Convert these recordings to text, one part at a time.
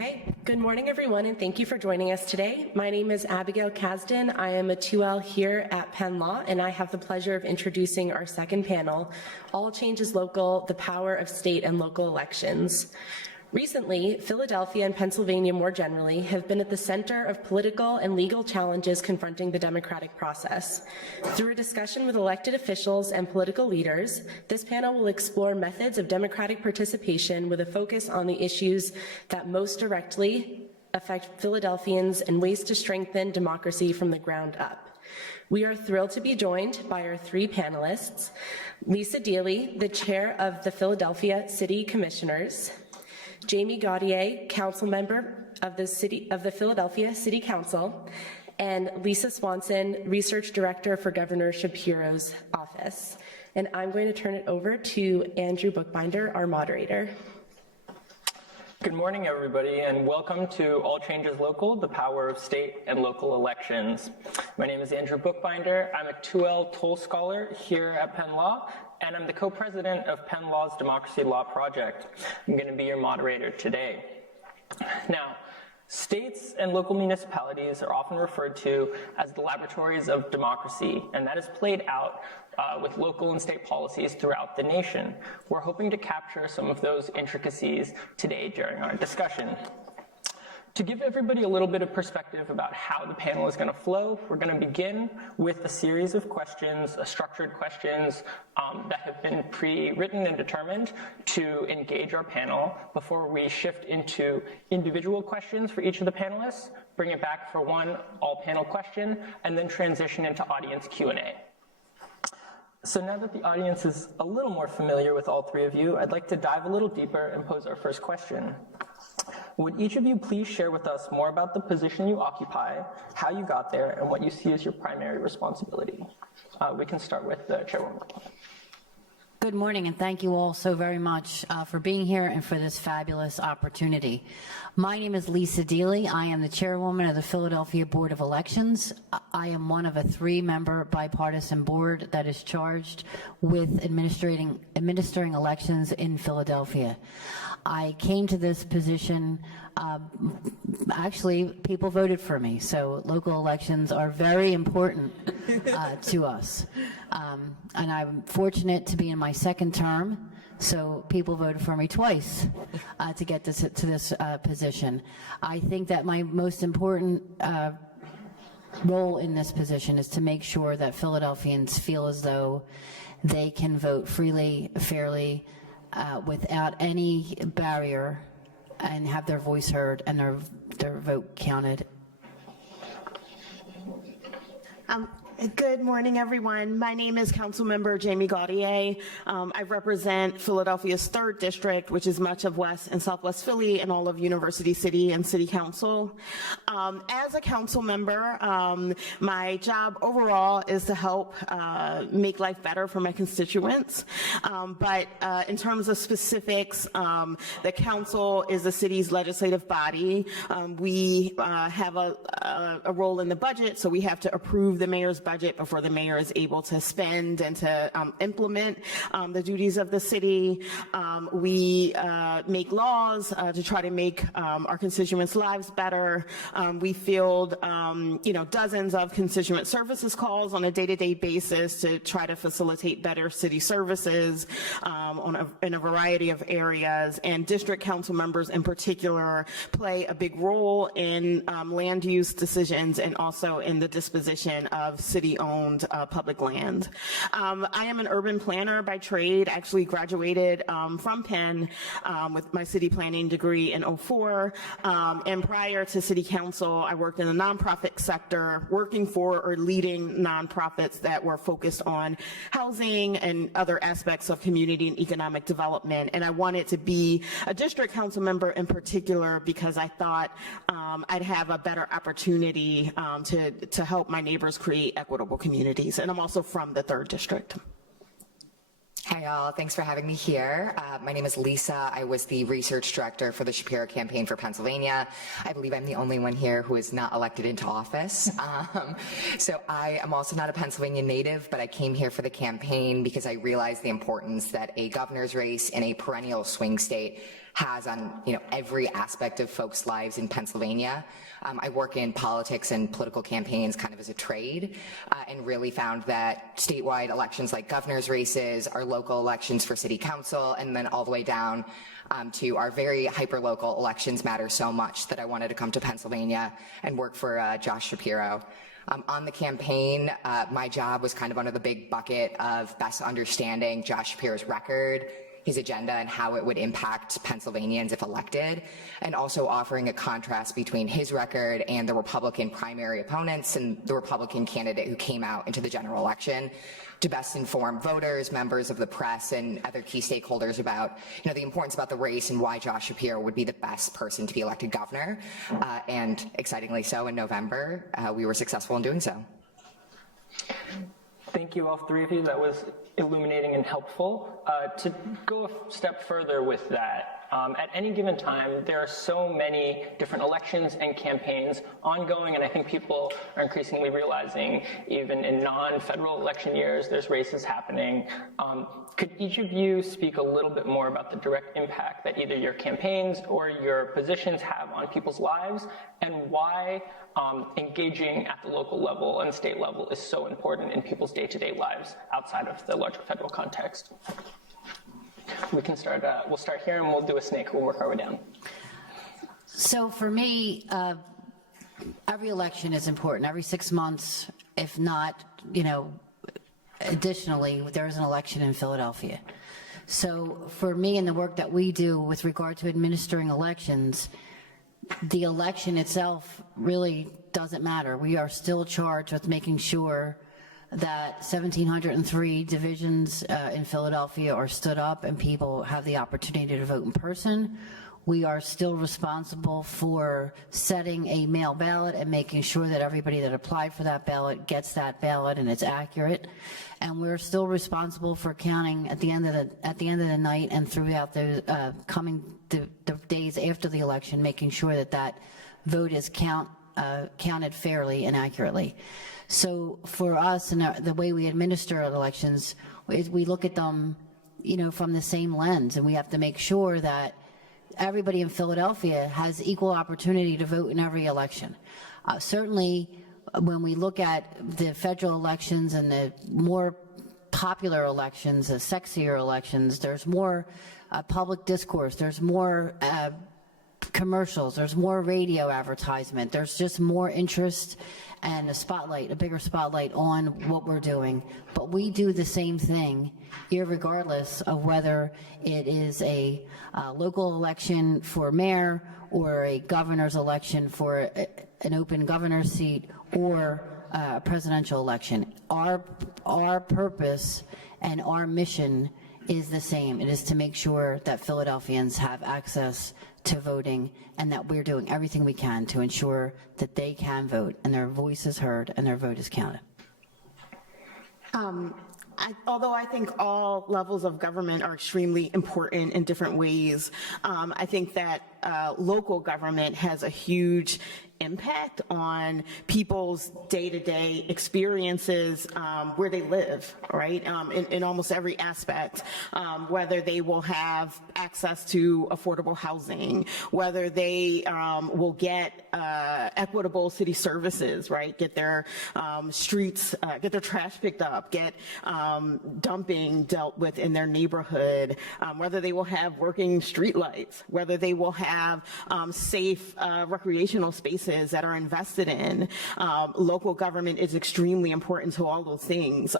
Okay, good morning everyone, and thank you for joining us today. My name is Abigail Kasdan. I am a 2L here at Penn Law, and I have the pleasure of introducing our second panel, All Change is Local, the Power of State and Local Elections. Recently, Philadelphia and Pennsylvania more generally have been at the center of political and legal challenges confronting the democratic process. Through a discussion with elected officials and political leaders, this panel will explore methods of democratic participation with a focus on the issues that most directly affect Philadelphians and ways to strengthen democracy from the ground up. We are thrilled to be joined by our three panelists, Lisa Deeley, the chair of the Philadelphia City Commissioners, Jamie Gauthier, council member of the Philadelphia City Council, and Lisa Swanson, research director for Governor Shapiro's office. And I'm going to turn it over to Andrew Bookbinder, our moderator. Good morning, everybody, and welcome to All Change is Local, the Power of State and Local Elections. My name is Andrew Bookbinder. I'm a 2L toll scholar here at Penn Law, and I'm the co-president of Penn Law's Democracy Law Project. I'm going to be your moderator today. Now, states and local municipalities are often referred to as the laboratories of democracy, and that is played out with local and state policies throughout the nation. We're hoping to capture some of those intricacies today during our discussion. To give everybody a little bit of perspective about how the panel is going to flow, we're going to begin with a series of questions, structured questions that have been pre-written and determined to engage our panel before we shift into individual questions for each of the panelists, bring it back for one all-panel question, and then transition into audience Q&A. So now that the audience is a little more familiar with all three of you, I'd like to dive a little deeper and pose our first question. Would each of you please share with us more about the position you occupy, how you got there, and what you see as your primary responsibility? We can start with the chairwoman. Good morning, and thank you all so very much for being here and for this fabulous opportunity. My name is Lisa Deeley. I am the chairwoman of the Philadelphia Board of Elections. I am one of a three-member bipartisan board that is charged with administering elections in Philadelphia. I came to this position, actually, people voted for me, so local elections are very important to us. And I'm fortunate to be in my second term, so people voted for me twice to get to this position. I think that my most important role in this position is to make sure that Philadelphians feel as though they can vote freely, fairly, without any barrier, and have their voice heard and their vote counted. Good morning, everyone. My name is Councilmember Jamie Gauthier. I represent Philadelphia's 3rd District, which is much of West and Southwest Philly and all of University City and City Council. As a council member, my job overall is to help make life better for my constituents. But in terms of specifics, the council is the city's legislative body. We have a role in the budget, so we have to approve the mayor's budget before the mayor is able to spend and to implement the duties of the city. We make laws to try to make our constituents' lives better. We field, dozens of constituent services calls on a day-to-day basis to try to facilitate better city services in a variety of areas. And district council members in particular play a big role in land use decisions and also in the disposition of city-owned public land. I am an urban planner by trade, actually graduated from Penn with my city planning degree in '04. And prior to city council, I worked in the nonprofit sector, working for or leading nonprofits that were focused on housing and other aspects of community and economic development. And I wanted to be a district council member in particular because I thought I'd have a better opportunity to help my neighbors create equitable communities. And I'm also from the 3rd District. Hi, y'all. Thanks for having me here. My name is Lisa. I was the research director for the Shapiro campaign for Pennsylvania. I believe I'm the only one here who is not elected into office. So I am also not a Pennsylvania native, but I came here for the campaign because I realized the importance that a governor's race in a perennial swing state has on, every aspect of folks' lives in Pennsylvania. I work in politics and political campaigns kind of as a trade, and really found that statewide elections like governor's races, our local elections for city council, and then all the way down to our very hyper-local elections matter so much that I wanted to come to Pennsylvania and work for Josh Shapiro. On the campaign, my job was kind of under the big bucket of best understanding Josh Shapiro's record, his agenda, and how it would impact Pennsylvanians if elected, and also offering a contrast between his record and the Republican primary opponents and the Republican candidate who came out into the general election to best inform voters, members of the press, and other key stakeholders about, the importance about the race and why Josh Shapiro would be the best person to be elected governor. And excitingly so, in November, we were successful in doing so. Thank you, all three of you. That was illuminating and helpful. To go a step further with that, at any given time, there are so many different elections and campaigns ongoing, and I think people are increasingly realizing even in non-federal election years, there's races happening. Could each of you speak a little bit more about the direct impact that either your campaigns or your positions have on people's lives, and why engaging at the local level and state level is so important in people's day-to-day lives outside of the larger federal context? We can start, we'll start here and we'll do a snake, we'll work our way down. So for me, every election is important. Every 6 months, if not, additionally, there is an election in Philadelphia. So for me and the work that we do with regard to administering elections, the election itself really doesn't matter. We are still charged with making sure that 1,703 divisions in Philadelphia are stood up and people have the opportunity to vote in person. We are still responsible for setting a mail ballot and making sure that everybody that applied for that ballot gets that ballot and it's accurate. And we're still responsible for counting at the end of the night and throughout the the days after the election, making sure that that vote is counted fairly and accurately. So for us and the way we administer elections, we look at them, from the same lens, and we have to make sure that everybody in Philadelphia has equal opportunity to vote in every election. Certainly, when we look at the federal elections and the more popular elections, the sexier elections, there's more public discourse, there's more commercials, there's more radio advertisement, there's just more interest and a bigger spotlight on what we're doing. But we do the same thing, irregardless of whether it is a local election for mayor or a governor's election for an open governor's seat or a presidential election. Our purpose and our mission is the same. It is to make sure that Philadelphians have access to voting and that we're doing everything we can to ensure that they can vote and their voice is heard and their vote is counted. Although I think all levels of government are extremely important in different ways, I think that local government has a huge impact on people's day-to-day experiences where they live, right? In almost every aspect, whether they will have access to affordable housing, whether they will get equitable city services, right? Get their streets, get their trash picked up, get dumping dealt with in their neighborhood, whether they will have working streetlights, whether they will have safe recreational spaces that are invested in. Local government is extremely important to all those things.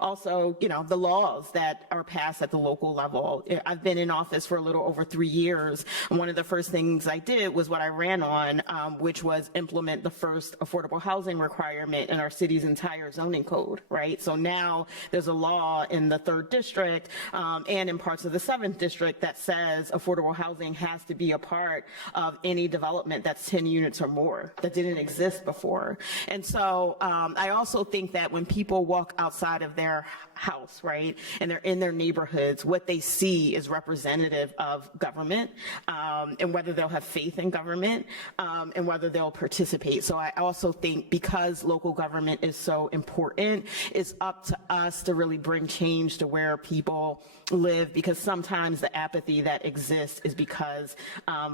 Also, the laws that are passed at the local level. I've been in office for a little over 3 years. And one of the first things I did was what I ran on, which was implement the first affordable housing requirement in our city's entire zoning code, right? So now there's a law in the 3rd district and in parts of the 7th district that says affordable housing has to be a part of any development that's 10 units or more that didn't exist before. And so I also think that when people walk outside of their house, right, and they're in their neighborhoods, what they see is representative of government, and whether they'll have faith in government, and whether they'll participate. So I also think because local government is so important, it's up to us to really bring change to where people live, because sometimes the apathy that exists is because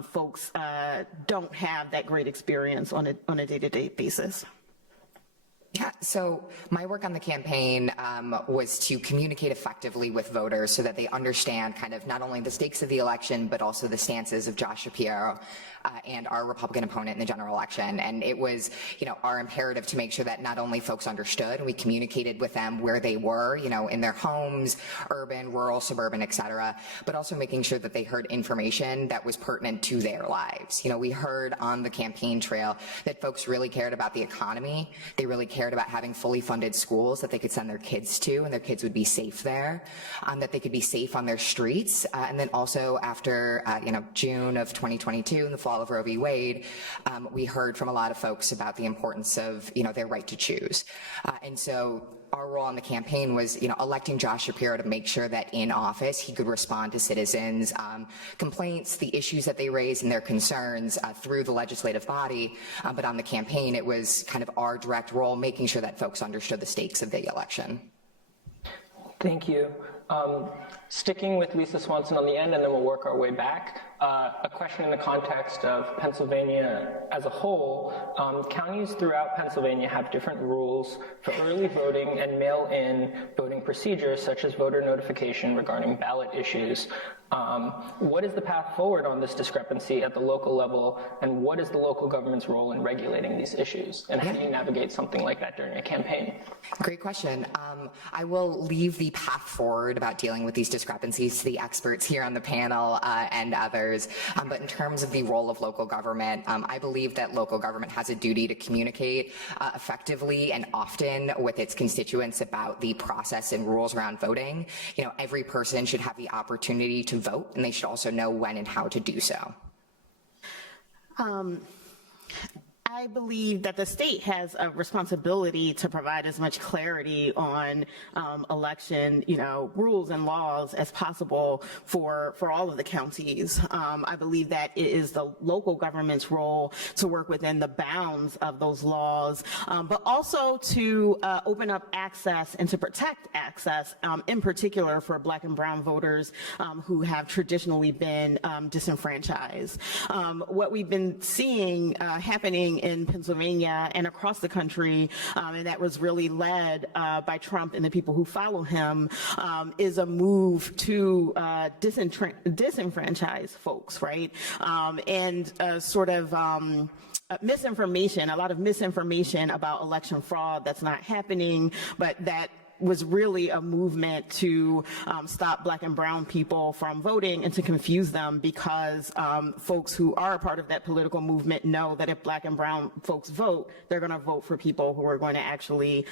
folks don't have that great experience on a day-to-day basis. Yeah, so my work on the campaign was to communicate effectively with voters so that they understand kind of not only the stakes of the election, but also the stances of Josh Shapiro and our Republican opponent in the general election. And it was, our imperative to make sure that not only folks understood, and we communicated with them where they were, in their homes, urban, rural, suburban, et cetera, but also making sure that they heard information that was pertinent to their lives. We heard on the campaign trail that folks really cared about the economy. They really cared about having fully funded schools that they could send their kids to, and their kids would be safe there, that they could be safe on their streets. And then also after, June of 2022 and the fall of Roe v. Wade, we heard from a lot of folks about the importance of, their right to choose. And so our role on the campaign was, electing Josh Shapiro to make sure that in office he could respond to citizens' complaints, the issues that they raised and their concerns through the legislative body. But on the campaign, it was kind of our direct role, making sure that folks understood the stakes of the election. Thank you. Sticking with Lisa Swanson on the end, and then we'll work our way back. A question in the context of Pennsylvania as a whole. Counties throughout Pennsylvania have different rules for early voting and mail-in voting procedures, such as voter notification regarding ballot issues. What is the path forward on this discrepancy at the local level, and what is the local government's role in regulating these issues? And how do you navigate something like that during a campaign? Great question. I will leave the path forward about dealing with these discrepancies to the experts here on the panel and others. But in terms of the role of local government, I believe that local government has a duty to communicate effectively and often with its constituents about the process and rules around voting. Every person should have the opportunity to vote, and they should also know when and how to do so. I believe that the state has a responsibility to provide as much clarity on election, rules and laws as possible for all of the counties. I believe that it is the local government's role to work within the bounds of those laws, but also to open up access and to protect access, in particular for Black and brown voters who have traditionally been disenfranchised. What we've been seeing happening in Pennsylvania and across the country, and that was really led by Trump and the people who follow him, is a move to disenfranchise folks, right? And sort of misinformation, a lot of misinformation about election fraud that's not happening, but that was really a movement to stop Black and brown people from voting and to confuse them, because folks who are a part of that political movement know that if Black and brown folks vote, they're going to vote for people who are going to actually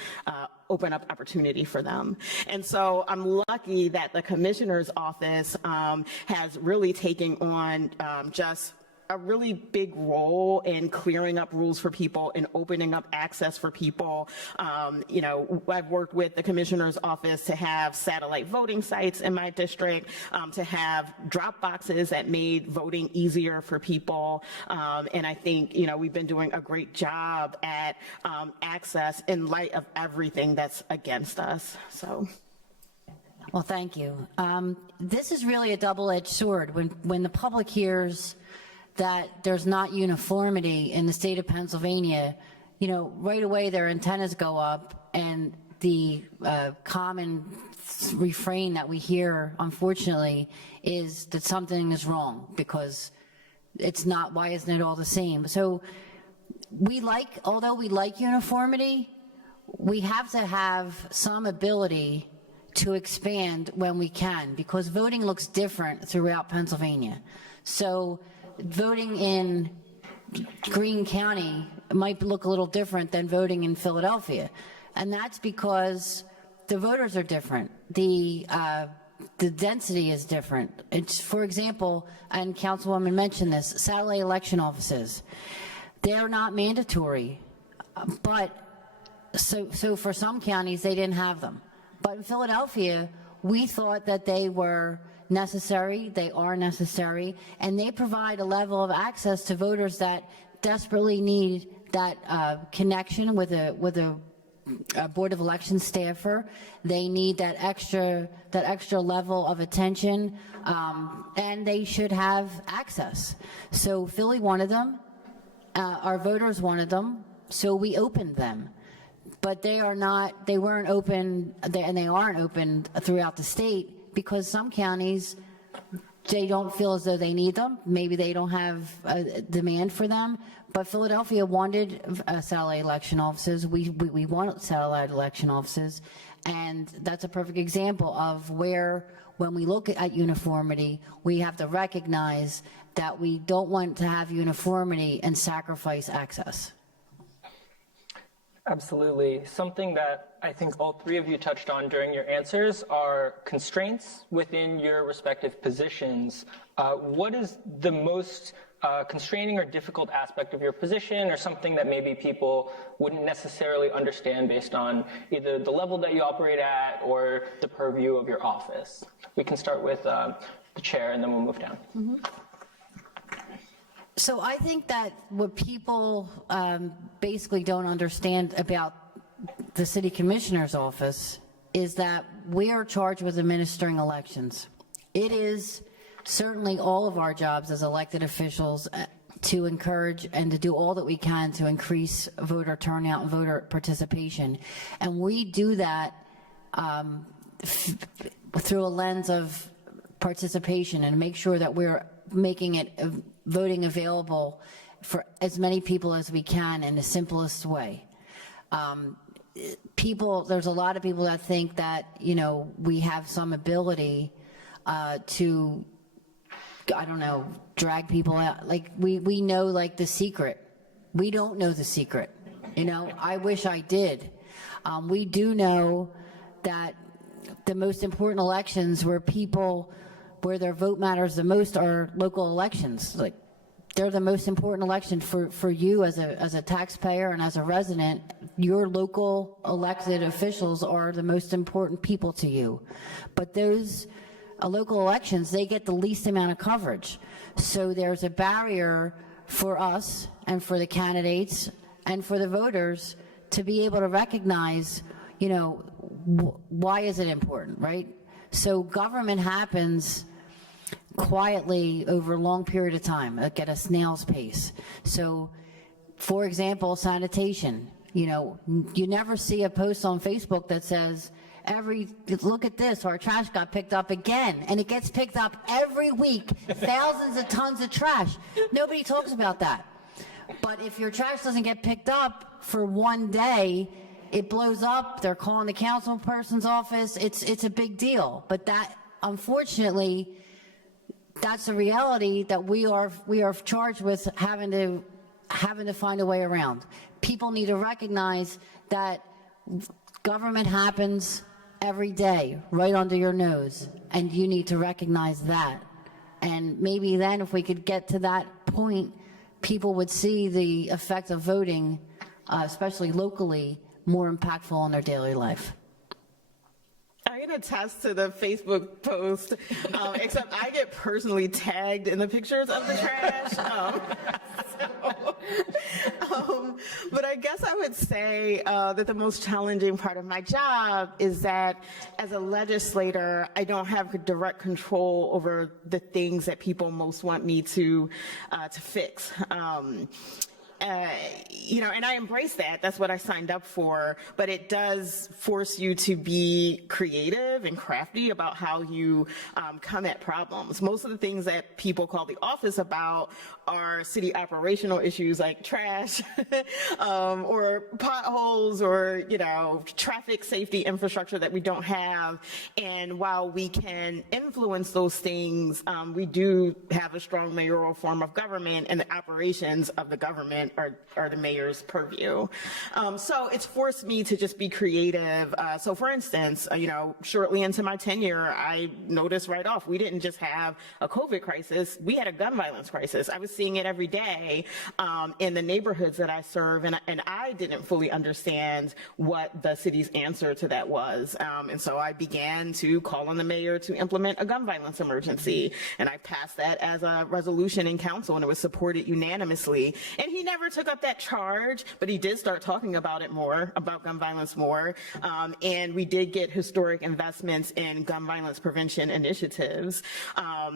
open up opportunity for them. And so I'm lucky that the commissioner's office has really taken on just a really big role in clearing up rules for people and opening up access for people. I've worked with the commissioner's office to have satellite voting sites in my district, to have drop boxes that made voting easier for people. And I think, we've been doing a great job at access in light of everything that's against us. So. Well, thank you. This is really a double-edged sword. When the public hears that there's not uniformity in the state of Pennsylvania, right away their antennas go up, and the common refrain that we hear, unfortunately, is that something is wrong because it's not, why isn't it all the same? So although we like uniformity, we have to have some ability to expand when we can, because voting looks different throughout Pennsylvania. So voting in Greene County might look a little different than voting in Philadelphia. And that's because the voters are different. The the density is different. It's, for example, and Councilwoman mentioned this, satellite election offices. They're not mandatory, but so for some counties, they didn't have them. But in Philadelphia, we thought that they were necessary, they are necessary, and they provide a level of access to voters that desperately need that connection with a Board of Election staffer. They need that extra level of attention, and they should have access. So Philly wanted them, our voters wanted them, so we opened them. But they weren't open, and they aren't open throughout the state because some counties, they don't feel as though they need them. Maybe they don't have a demand for them. But Philadelphia wanted satellite election offices. We want satellite election offices. And that's a perfect example of where, when we look at uniformity, we have to recognize that we don't want to have uniformity and sacrifice access. Absolutely. Something that I think all three of you touched on during your answers are constraints within your respective positions. What is the most constraining or difficult aspect of your position, or something that maybe people wouldn't necessarily understand based on either the level that you operate at or the purview of your office? We can start with the chair and then we'll move down. Mm-hmm. So I think that what people basically don't understand about the city commissioner's office is that we are charged with administering elections. It is certainly all of our jobs as elected officials to encourage and to do all that we can to increase voter turnout and voter participation. And we do that through a lens of participation and make sure that we're making it voting available for as many people as we can in the simplest way. There's a lot of people that think that, we have some ability to, I don't know, drag people out. Like we know like the secret. We don't know the secret. I wish I did. We do know that the most important elections where their vote matters the most are local elections. Like they're the most important election for you as a taxpayer and as a resident. Your local elected officials are the most important people to you. But those local elections, they get the least amount of coverage. So there's a barrier for us and for the candidates and for the voters to be able to recognize, why is it important, right? So government happens quietly over a long period of time, like at a snail's pace. So, for example, sanitation. You never see a post on Facebook that says, look at this, our trash got picked up again. And it gets picked up every week, thousands of tons of trash. Nobody talks about that. But if your trash doesn't get picked up for one day, it blows up. They're calling the councilperson's office. It's a big deal. But that, unfortunately, that's a reality that we are charged with having to find a way around. People need to recognize that government happens every day, right under your nose, and you need to recognize that. And maybe then, if we could get to that point, people would see the effect of voting, especially locally, more impactful on their daily life. I can attest to the Facebook post, except I get personally tagged in the pictures of the trash. But I guess I would say that the most challenging part of my job is that as a legislator, I don't have direct control over the things that people most want me to fix. And I embrace that. That's what I signed up for. But it does force you to be creative and crafty about how you come at problems. Most of the things that people call the office about are city operational issues like trash or potholes or, traffic safety infrastructure that we don't have. And while we can influence those things, we do have a strong mayoral form of government, and the operations of the government government or the mayor's purview. So it's forced me to just be creative. So for instance, shortly into my tenure, I noticed right off, we didn't just have a COVID crisis, we had a gun violence crisis. I was seeing it every day in the neighborhoods that I serve, and I didn't fully understand what the city's answer to that was. And so I began to call on the mayor to implement a gun violence emergency, and I passed that as a resolution in council, and it was supported unanimously. And he never took up that charge, but he did start talking about it more, about gun violence more, and we did get historic investments in gun violence prevention initiatives.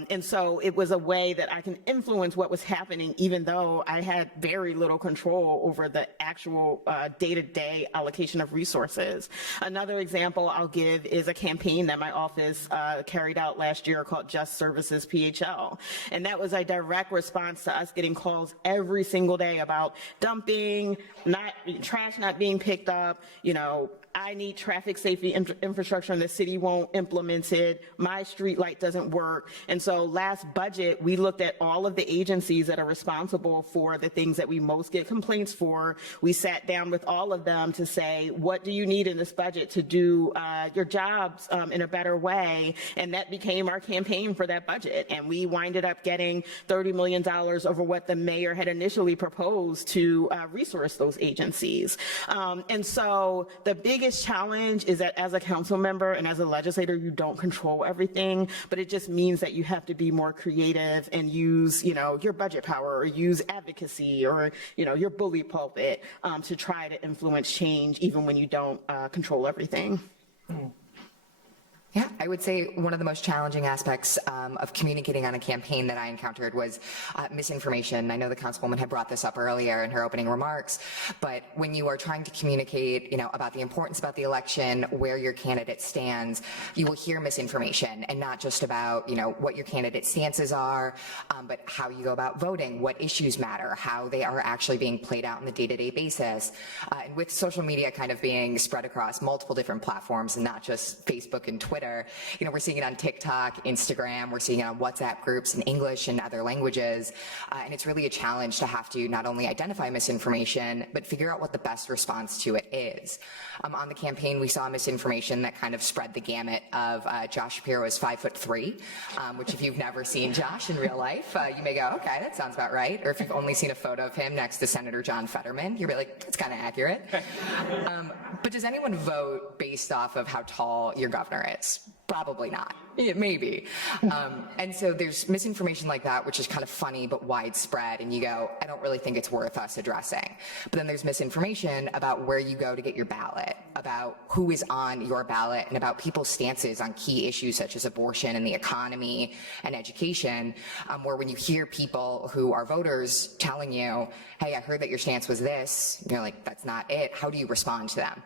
And so it was a way that I can influence what was happening, even though I had very little control over the actual day-to-day allocation of resources. Another example I'll give is a campaign that my office carried out last year called Just Services PHL. And that was a direct response to us getting calls every single day about dumping, trash not being picked up, I need traffic safety infrastructure and the city won't implement it. My street light doesn't work. And so last budget, we looked at all of the agencies that are responsible for the things that we most get complaints for. We sat down with all of them to say, what do you need in this budget to do your jobs in a better way? And that became our campaign for that budget. And we winded up getting $30 million over what the mayor had initially proposed to resource those agencies. And so the biggest challenge is that as a council member and as a legislator, you don't control everything, but it just means that you have to be more creative and use, your budget power or use advocacy or, your bully pulpit to try to influence change even when you don't control everything. Yeah, I would say one of the most challenging aspects of communicating on a campaign that I encountered was misinformation. I know the councilwoman had brought this up earlier in her opening remarks, but when you are trying to communicate, about the importance about the election, where your candidate stands, you will hear misinformation, and not just about, what your candidate's stances are, but how you go about voting, what issues matter, how they are actually being played out on the day-to-day basis. And with social media kind of being spread across multiple different platforms and not just Facebook and Twitter, we're seeing it on TikTok, Instagram, we're seeing it on WhatsApp groups in English and other languages, and it's really a challenge to have to not only identify misinformation, but figure out what the best response to it is. On the campaign, we saw misinformation that kind of spread the gamut of Josh Shapiro is 5'3", which if you've never seen Josh in real life, you may go, okay, that sounds about right. Or if you've only seen a photo of him next to Senator John Fetterman, you'll be like, it's kind of accurate. But does anyone vote based off of how tall your governor is? Probably not. Maybe. And so there's misinformation like that, which is kind of funny but widespread, and you go, I don't really think it's worth us addressing. But then there's misinformation about where you go to get your ballot, about who is on your ballot, and about people's stances on key issues such as abortion and the economy and education, where when you hear people who are voters telling you, hey, I heard that your stance was this, you're like, that's not it. How do you respond to them?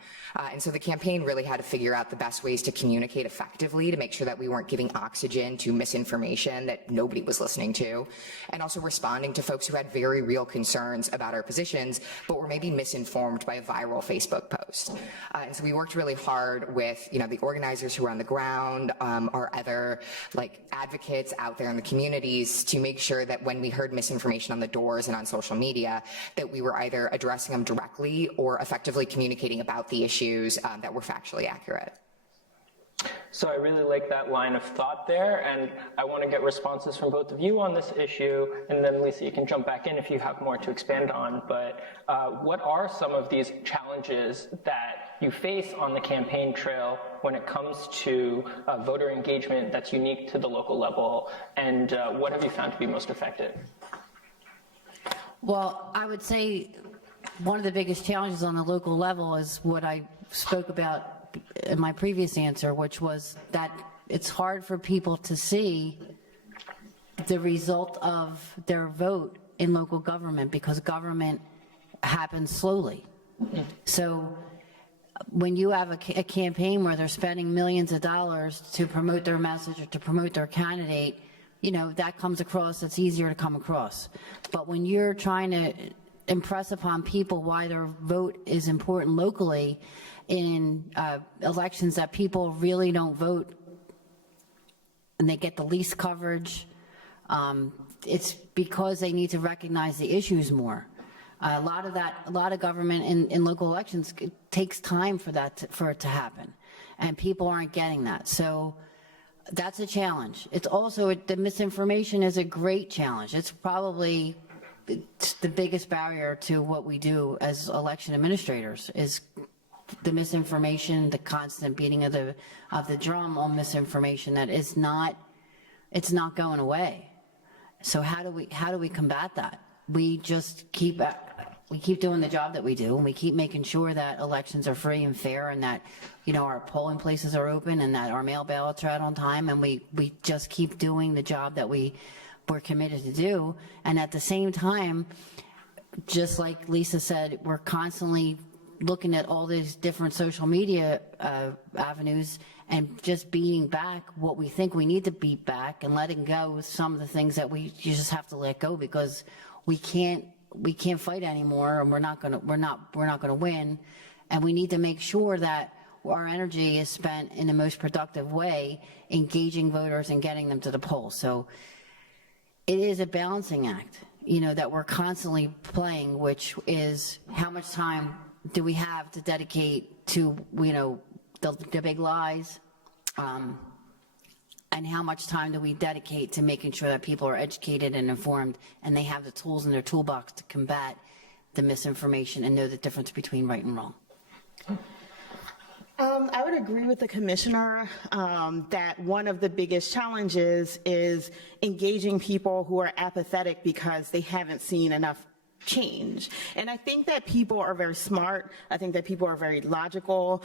And so the campaign really had to figure out the best ways to communicate effectively to make sure that we weren't giving oxygen to misinformation that nobody was listening to, and also responding to folks who had very real concerns about our positions, but were maybe misinformed by a viral Facebook post. And so we worked really hard with, the organizers who were on the ground, our other advocates out there in the communities, to make sure that when we heard misinformation on the doors and on social media, that we were either addressing them directly or effectively communicating about the issues that were factually accurate. So I really like that line of thought there, and I want to get responses from both of you on this issue, and then Lisa, you can jump back in if you have more to expand on. But what are some of these challenges that you face on the campaign trail when it comes to voter engagement that's unique to the local level, and what have you found to be most effective? Well, I would say one of the biggest challenges on the local level is what I spoke about in my previous answer, which was that it's hard for people to see the result of their vote in local government because government happens slowly. So when you have a campaign where they're spending millions of dollars to promote their message or to promote their candidate, that comes across, it's easier to come across. But when you're trying to impress upon people why their vote is important locally in elections that people really don't vote and they get the least coverage, it's because they need to recognize the issues more. A lot of government in local elections, it takes time for it to happen, and people aren't getting that. So that's a challenge. It's also, the misinformation is a great challenge. It's probably the biggest barrier to what we do as election administrators is the misinformation, the constant beating of the drum on misinformation that it's not going away. So how do we combat that? We just keep doing the job that we do, and we keep making sure that elections are free and fair, and that, you know, our polling places are open, and that our mail ballots are out on time, and we just keep doing the job that we're committed to do. And at the same time, just like Lisa said, we're constantly looking at all these different social media avenues and just beating back what we think we need to beat back, and letting go some of the things that you just have to let go, because we can't fight anymore, and we're not gonna win. And we need to make sure that our energy is spent in the most productive way, engaging voters and getting them to the polls. So it is a balancing act, you know, that we're constantly playing, which is how much time do we have to dedicate to, you know, the big lies, and how much time do we dedicate to making sure that people are educated and informed, and they have the tools in their toolbox to combat the misinformation and know the difference between right and wrong. I would agree with the commissioner that one of the biggest challenges is engaging people who are apathetic because they haven't seen enough change. And I think that people are very smart. I think that people are very logical.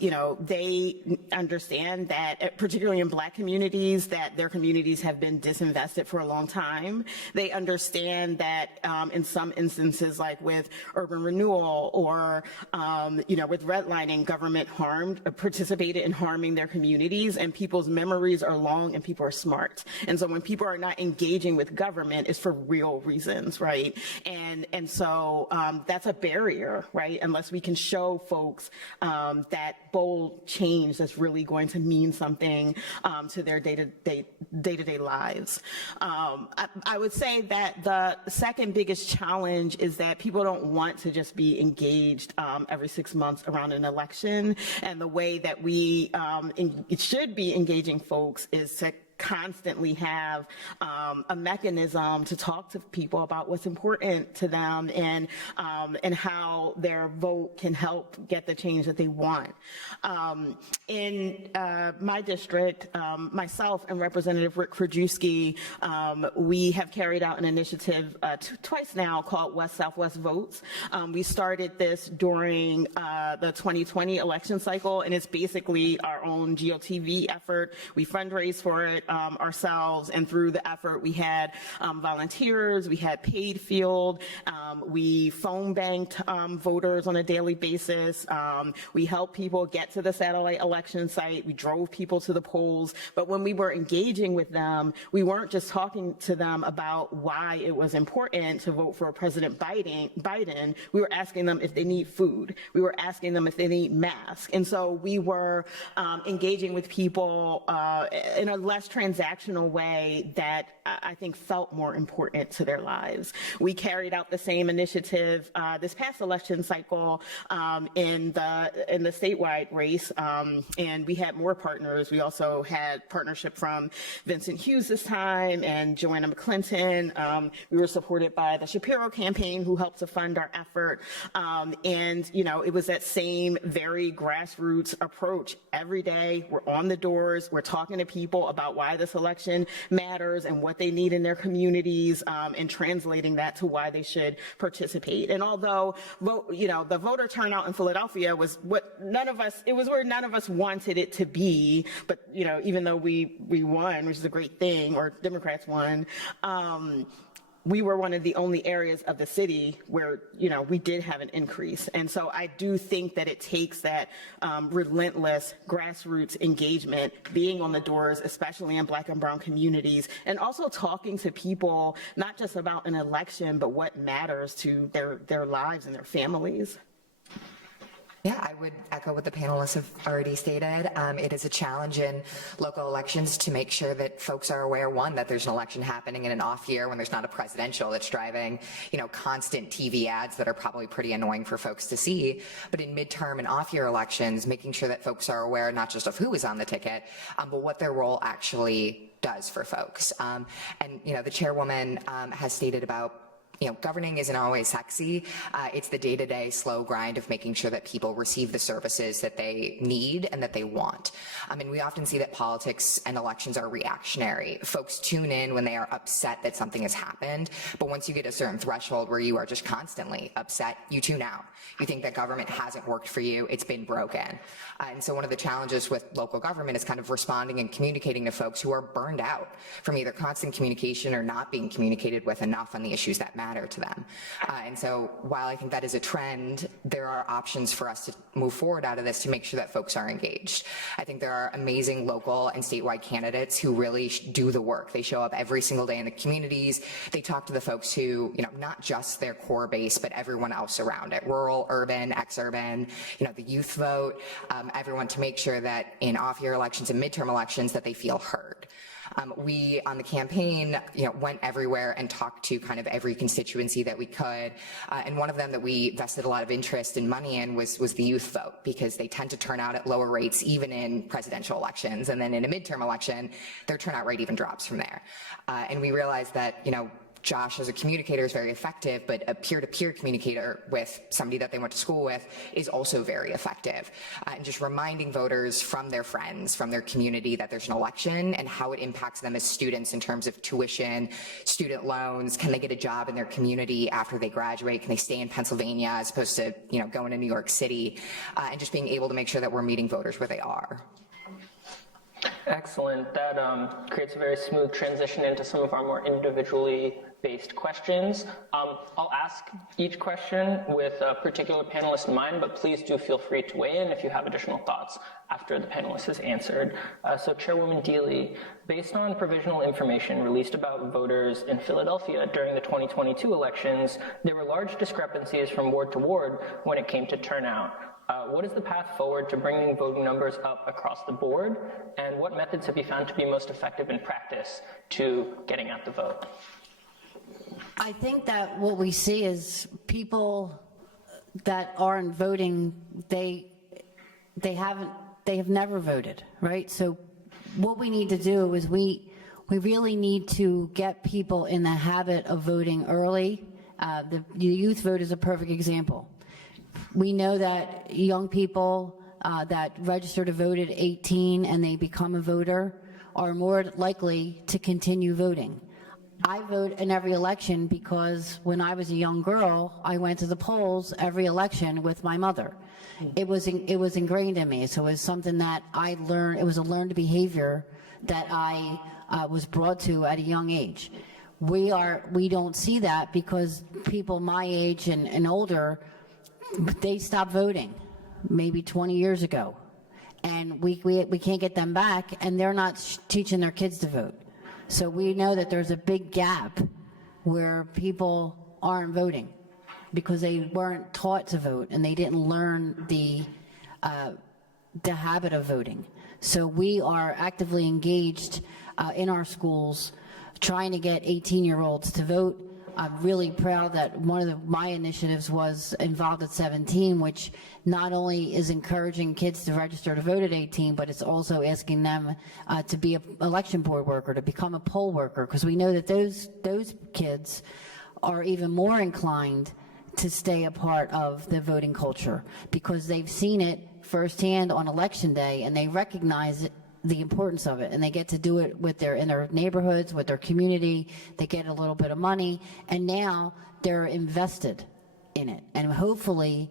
You know, they understand that, particularly in Black communities, that their communities have been disinvested for a long time. They understand that in some instances, like with urban renewal or, you know, with redlining, government participated in harming their communities, and people's memories are long and people are smart. And so when people are not engaging with government, it's for real reasons, right? And so that's a barrier, right? Unless we can show folks that bold change that's really going to mean something to their day-to-day lives. I would say that the second biggest challenge is that people don't want to just be engaged every 6 months around an election. And the way that we it should be engaging folks is to constantly have a mechanism to talk to people about what's important to them, and how their vote can help get the change that they want. In my district, myself and Representative Rick Krajewski, we have carried out an initiative twice now called West Southwest Votes. We started this during the 2020 election cycle, and it's basically our own GOTV effort. We fundraise for it ourselves, and through the effort we had volunteers, we had paid field, we phone banked voters on a daily basis, we helped people get to the satellite election site, we drove people to the polls. But when we were engaging with them, we weren't just talking to them about why it was important to vote for President Biden. We were asking them if they need food, we were asking them if they need masks. And so we were engaging with people in a less transactional way that I think felt more important to their lives. We carried out the same initiative this past election cycle in the statewide race, and we had more partners. We also had partnership from Vincent Hughes this time and Joanna McClinton. We were supported by the Shapiro campaign, who helped to fund our effort. And, you know, it was that same very grassroots approach. Every day we're on the doors, we're talking to people about why this election matters and what they need in their communities, and translating that to why they should participate. And although, you know, the voter turnout in Philadelphia was what where none of us wanted it to be, but, you know, even though we won, which is a great thing, or Democrats won, we were one of the only areas of the city where, you know, we did have an increase. And so I do think that it takes that relentless grassroots engagement, being on the doors, especially in Black and brown communities, and also talking to people, not just about an election, but what matters to their lives and their families. Yeah, I would echo what the panelists have already stated. It is a challenge in local elections to make sure that folks are aware, one, that there's an election happening in an off year when there's not a presidential that's driving, constant TV ads that are probably pretty annoying for folks to see. But in midterm and off year elections, making sure that folks are aware not just of who is on the ticket, but what their role actually does for folks. And the chairwoman has stated about governing isn't always sexy. It's the day-to-day slow grind of making sure that people receive the services that they need and that they want. We often see that politics and elections are reactionary. Folks tune in when they are upset that something has happened, but once you get a certain threshold where you are just constantly upset, you tune out. You think that government hasn't worked for you, it's been broken. And so one of the challenges with local government is kind of responding and communicating to folks who are burned out from either constant communication or not being communicated with enough on the issues that matter to them. And so while I think that is a trend, there are options for us to move forward out of this to make sure that folks are engaged. I think there are amazing local and statewide candidates who really do the work. They show up every single day in the communities. They talk to the folks who, not just their core base, but everyone else around it, rural, urban, ex-urban, the youth vote, everyone, to make sure that in off-year elections and midterm elections that they feel heard. We, on the campaign, went everywhere and talked to kind of every constituency that we could. And one of them that we vested a lot of interest and money in was the youth vote, because they tend to turn out at lower rates even in presidential elections. And then in a midterm election, their turnout rate even drops from there. And we realized that, Josh as a communicator is very effective, but a peer-to-peer communicator with somebody that they went to school with is also very effective. And just reminding voters from their friends, from their community, that there's an election and how it impacts them as students in terms of tuition, student loans, can they get a job in their community after they graduate, can they stay in Pennsylvania as opposed to going to New York City, and just being able to make sure that we're meeting voters where they are. Excellent. That creates a very smooth transition into some of our more individually based questions. I'll ask each question with a particular panelist in mind, but please do feel free to weigh in if you have additional thoughts after the panelist has answered. So Chairwoman Deeley, based on provisional information released about voters in Philadelphia during the 2022 elections, there were large discrepancies from ward to ward when it came to turnout. What is the path forward to bringing voting numbers up across the board, and what methods have you found to be most effective in practice to getting out the vote? I think that what we see is people that aren't voting, they have never voted, right? So what we need to do is we really need to get people in the habit of voting early. The youth vote is a perfect example. We know that young people that register to vote at 18 and they become a voter are more likely to continue voting. I vote in every election because when I was a young girl, I went to the polls every election with my mother. It was ingrained in me, so it was something that I learned. It was a learned behavior that I was brought to at a young age. We don't see that because people my age and older, they stopped voting maybe 20 years ago, and we can't get them back, and they're not teaching their kids to vote. So we know that there's a big gap where people aren't voting because they weren't taught to vote and they didn't learn the habit of voting. So we are actively engaged in our schools trying to get 18-year-olds to vote. I'm really proud that one of my initiatives was Involved at 17, which not only is encouraging kids to register to vote at 18, but it's also asking them to be an election board worker, to become a poll worker, because we know that those kids are even more inclined to stay a part of the voting culture because they've seen it firsthand on election day and they recognize the importance of it, and they get to do it in their neighborhoods, with their community. They get a little bit of money, and now they're invested in it. And hopefully,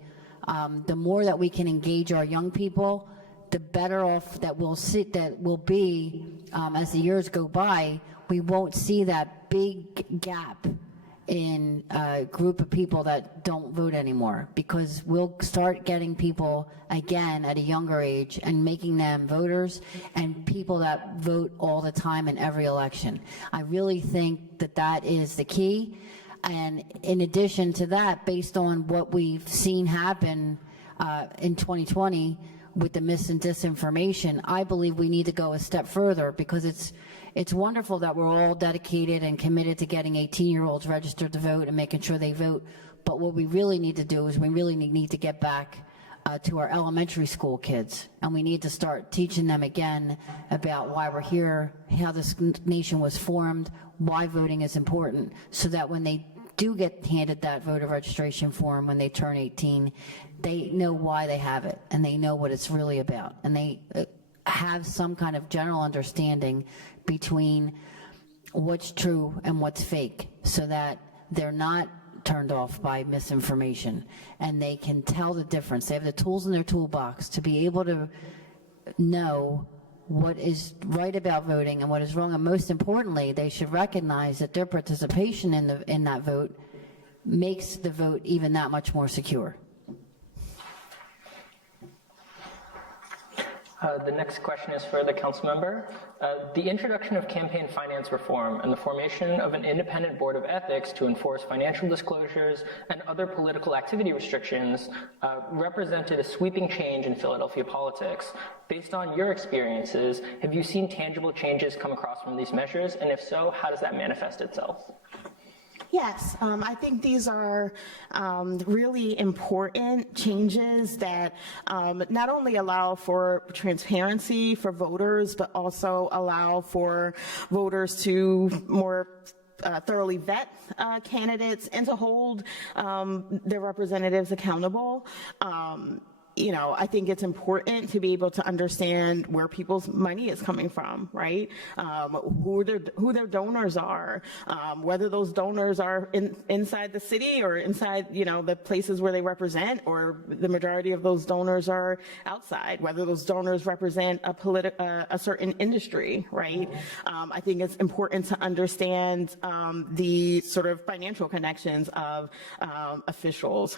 the more that we can engage our young people, the better off that we'll be as the years go by. We won't see that big gap in a group of people that don't vote anymore, because we'll start getting people again at a younger age and making them voters and people that vote all the time in every election. I really think that that is the key. And in addition to that, based on what we've seen happen in 2020 with the mis and disinformation, I believe we need to go a step further, because it's wonderful that we're all dedicated and committed to getting 18-year-olds registered to vote and making sure they vote. But what we really need to do is we really need to get back to our elementary school kids, and we need to start teaching them again about why we're here, how this nation was formed, why voting is important, so that when they do get handed that voter registration form when they turn 18, they know why they have it, and they know what it's really about, and they have some kind of general understanding between what's true and what's fake, so that they're not turned off by misinformation, and they can tell the difference. They have the tools in their toolbox to be able to know what is right about voting and what is wrong, and most importantly, they should recognize that their participation in that vote makes the vote even that much more secure. The next question is for the council member. The introduction of campaign finance reform and the formation of an independent board of ethics to enforce financial disclosures and other political activity restrictions represented a sweeping change in Philadelphia politics. Based on your experiences, have you seen tangible changes come across from these measures? And if so, how does that manifest itself? Yes, I think these are really important changes that not only allow for transparency for voters, but also allow for voters to more thoroughly vet candidates and to hold their representatives accountable. You know, I think it's important to be able to understand where people's money is coming from, right? Who their donors are, whether those donors are inside the city or inside, you know, the places where they represent, or the majority of those donors are outside, whether those donors represent a certain industry, right? I think it's important to understand the sort of financial connections of officials,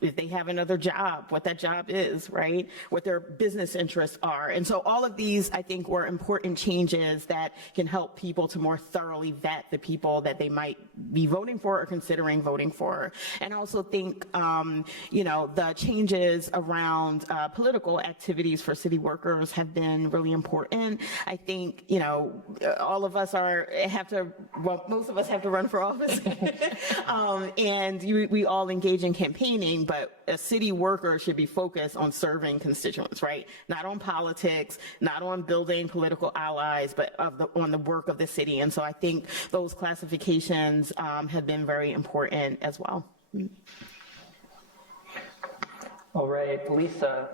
if they have another job, what that job is, right? What their business interests are. And so all of these, I think, were important changes that can help people to more thoroughly vet the people that they might be voting for or considering voting for. And I also think, you know, the changes around political activities for city workers have been really important. I think, you know, all of us most of us have to run for office. And we all engage in campaigning, but a city worker should be focused on serving constituents, right? Not on politics, not on building political allies, but on the work of the city. And so I think those classifications have been very important as well. All right, Lisa,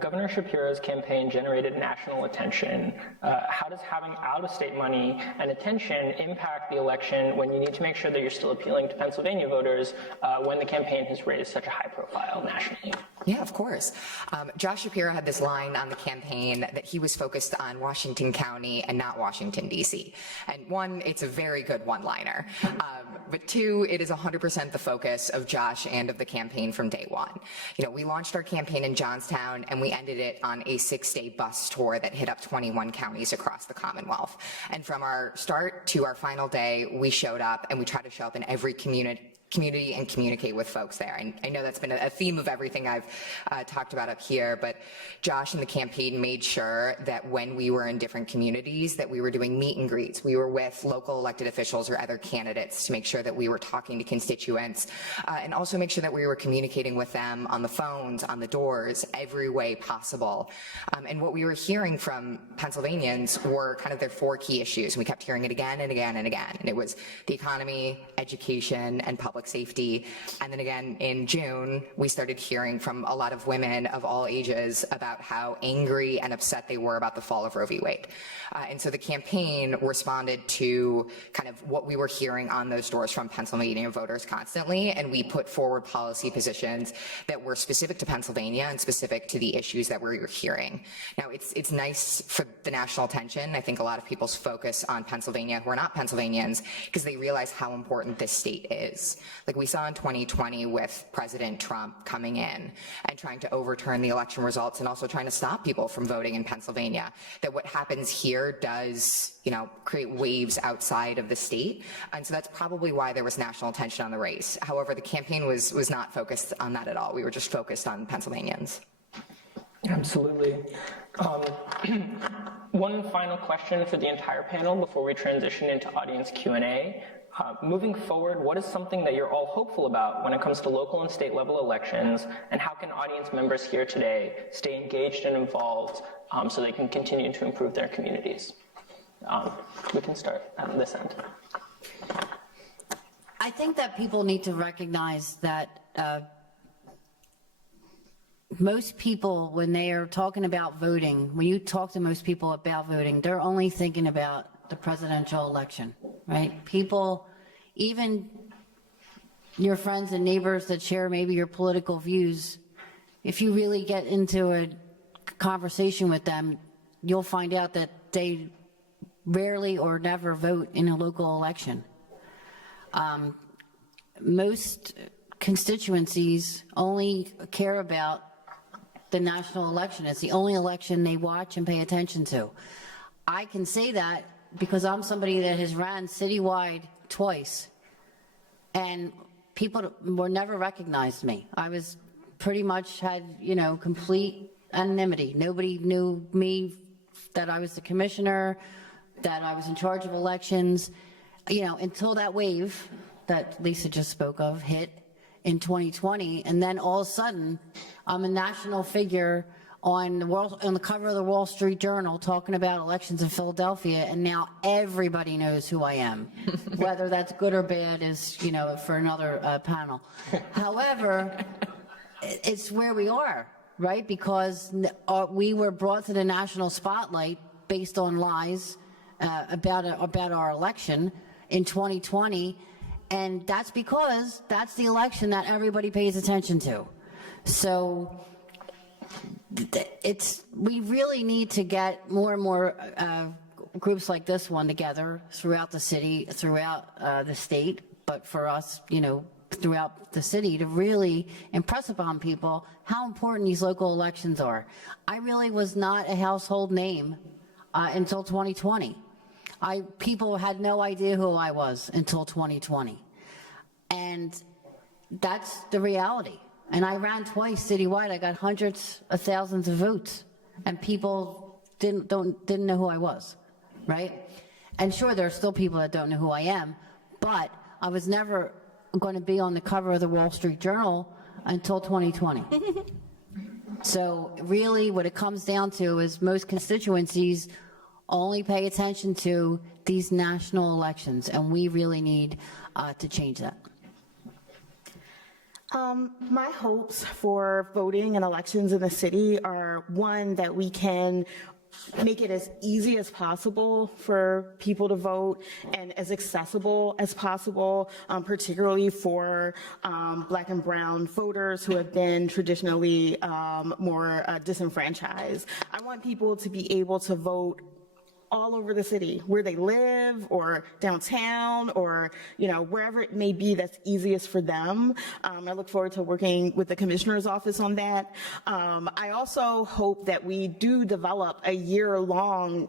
Governor Shapiro's campaign generated national attention. How does having out-of-state money and attention impact the election when you need to make sure that you're still appealing to Pennsylvania voters when the campaign has raised such a high profile nationally? Yeah, of course. Josh Shapiro had this line on the campaign that he was focused on Washington County and not Washington, D.C. And one, it's a very good one-liner. But two, it is 100% the focus of Josh and of the campaign from day one. You know, we launched our campaign in Johnstown and we ended it on a 6-day bus tour that hit up 21 counties across the Commonwealth. And from our start to our final day, we showed up, and we tried to show up in every community and communicate with folks there. And I know that's been a theme of everything I've talked about up here, but Josh and the campaign made sure that when we were in different communities that we were doing meet and greets. We were with local elected officials or other candidates to make sure that we were talking to constituents and also make sure that we were communicating with them on the phones, on the doors, every way possible. And what we were hearing from Pennsylvanians were kind of their 4 key issues. We kept hearing it again and again and again. And it was the economy, education, and public safety. And then again in June, we started hearing from a lot of women of all ages about how angry and upset they were about the fall of Roe v. Wade. And so the campaign responded to kind of what we were hearing on those doors from Pennsylvania voters constantly, and we put forward policy positions that were specific to Pennsylvania and specific to the issues that we were hearing. Now, it's nice for the national attention. I think a lot of people's focus on Pennsylvania who are not Pennsylvanians because they realize how important this state is. Like we saw in 2020 with President Trump coming in and trying to overturn the election results and also trying to stop people from voting in Pennsylvania, that what happens here does, create waves outside of the state. And so that's probably why there was national attention on the race. However, the campaign was not focused on that at all. We were just focused on Pennsylvanians. Absolutely. One final question for the entire panel before we transition into audience Q&A. Moving forward, what is something that you're all hopeful about when it comes to local and state level elections, and how can audience members here today stay engaged and involved so they can continue to improve their communities? We can start at this end. I think that people need to recognize that most people, when they are talking about voting, when you talk to most people about voting, they're only thinking about the presidential election, right? People, even your friends and neighbors that share maybe your political views, if you really get into a conversation with them, you'll find out that they rarely or never vote in a local election. Most constituencies only care about the national election. It's the only election they watch and pay attention to. I can say that because I'm somebody that has ran citywide twice, and people were never recognized me. I was pretty much had, complete anonymity. Nobody knew me, that I was the commissioner, that I was in charge of elections, until that wave that Lisa just spoke of hit in 2020, and then all of a sudden, I'm a national figure on the cover of the Wall Street Journal talking about elections in Philadelphia, and now everybody knows who I am. Whether that's good or bad is, for another panel. However, it's where we are, right? Because we were brought to the national spotlight based on lies about our election in 2020. And that's because that's the election that everybody pays attention to. So we really need to get more and more groups like this one together throughout the city, throughout the state, but for us, throughout the city, to really impress upon people how important these local elections are. I really was not a household name until 2020. People had no idea who I was until 2020. And that's the reality. And I ran twice citywide. I got hundreds of thousands of votes, and people didn't know who I was, right? And sure, there are still people that don't know who I am, but I was never going to be on the cover of the Wall Street Journal until 2020. So really what it comes down to is most constituencies only pay attention to these national elections, and we really need to change that. My hopes for voting and elections in the city are, one, that we can make it as easy as possible for people to vote and as accessible as possible, particularly for Black and brown voters who have been traditionally more disenfranchised. I want people to be able to vote all over the city, where they live or downtown or, wherever it may be that's easiest for them. I look forward to working with the commissioner's office on that. I also hope that we do develop a year-long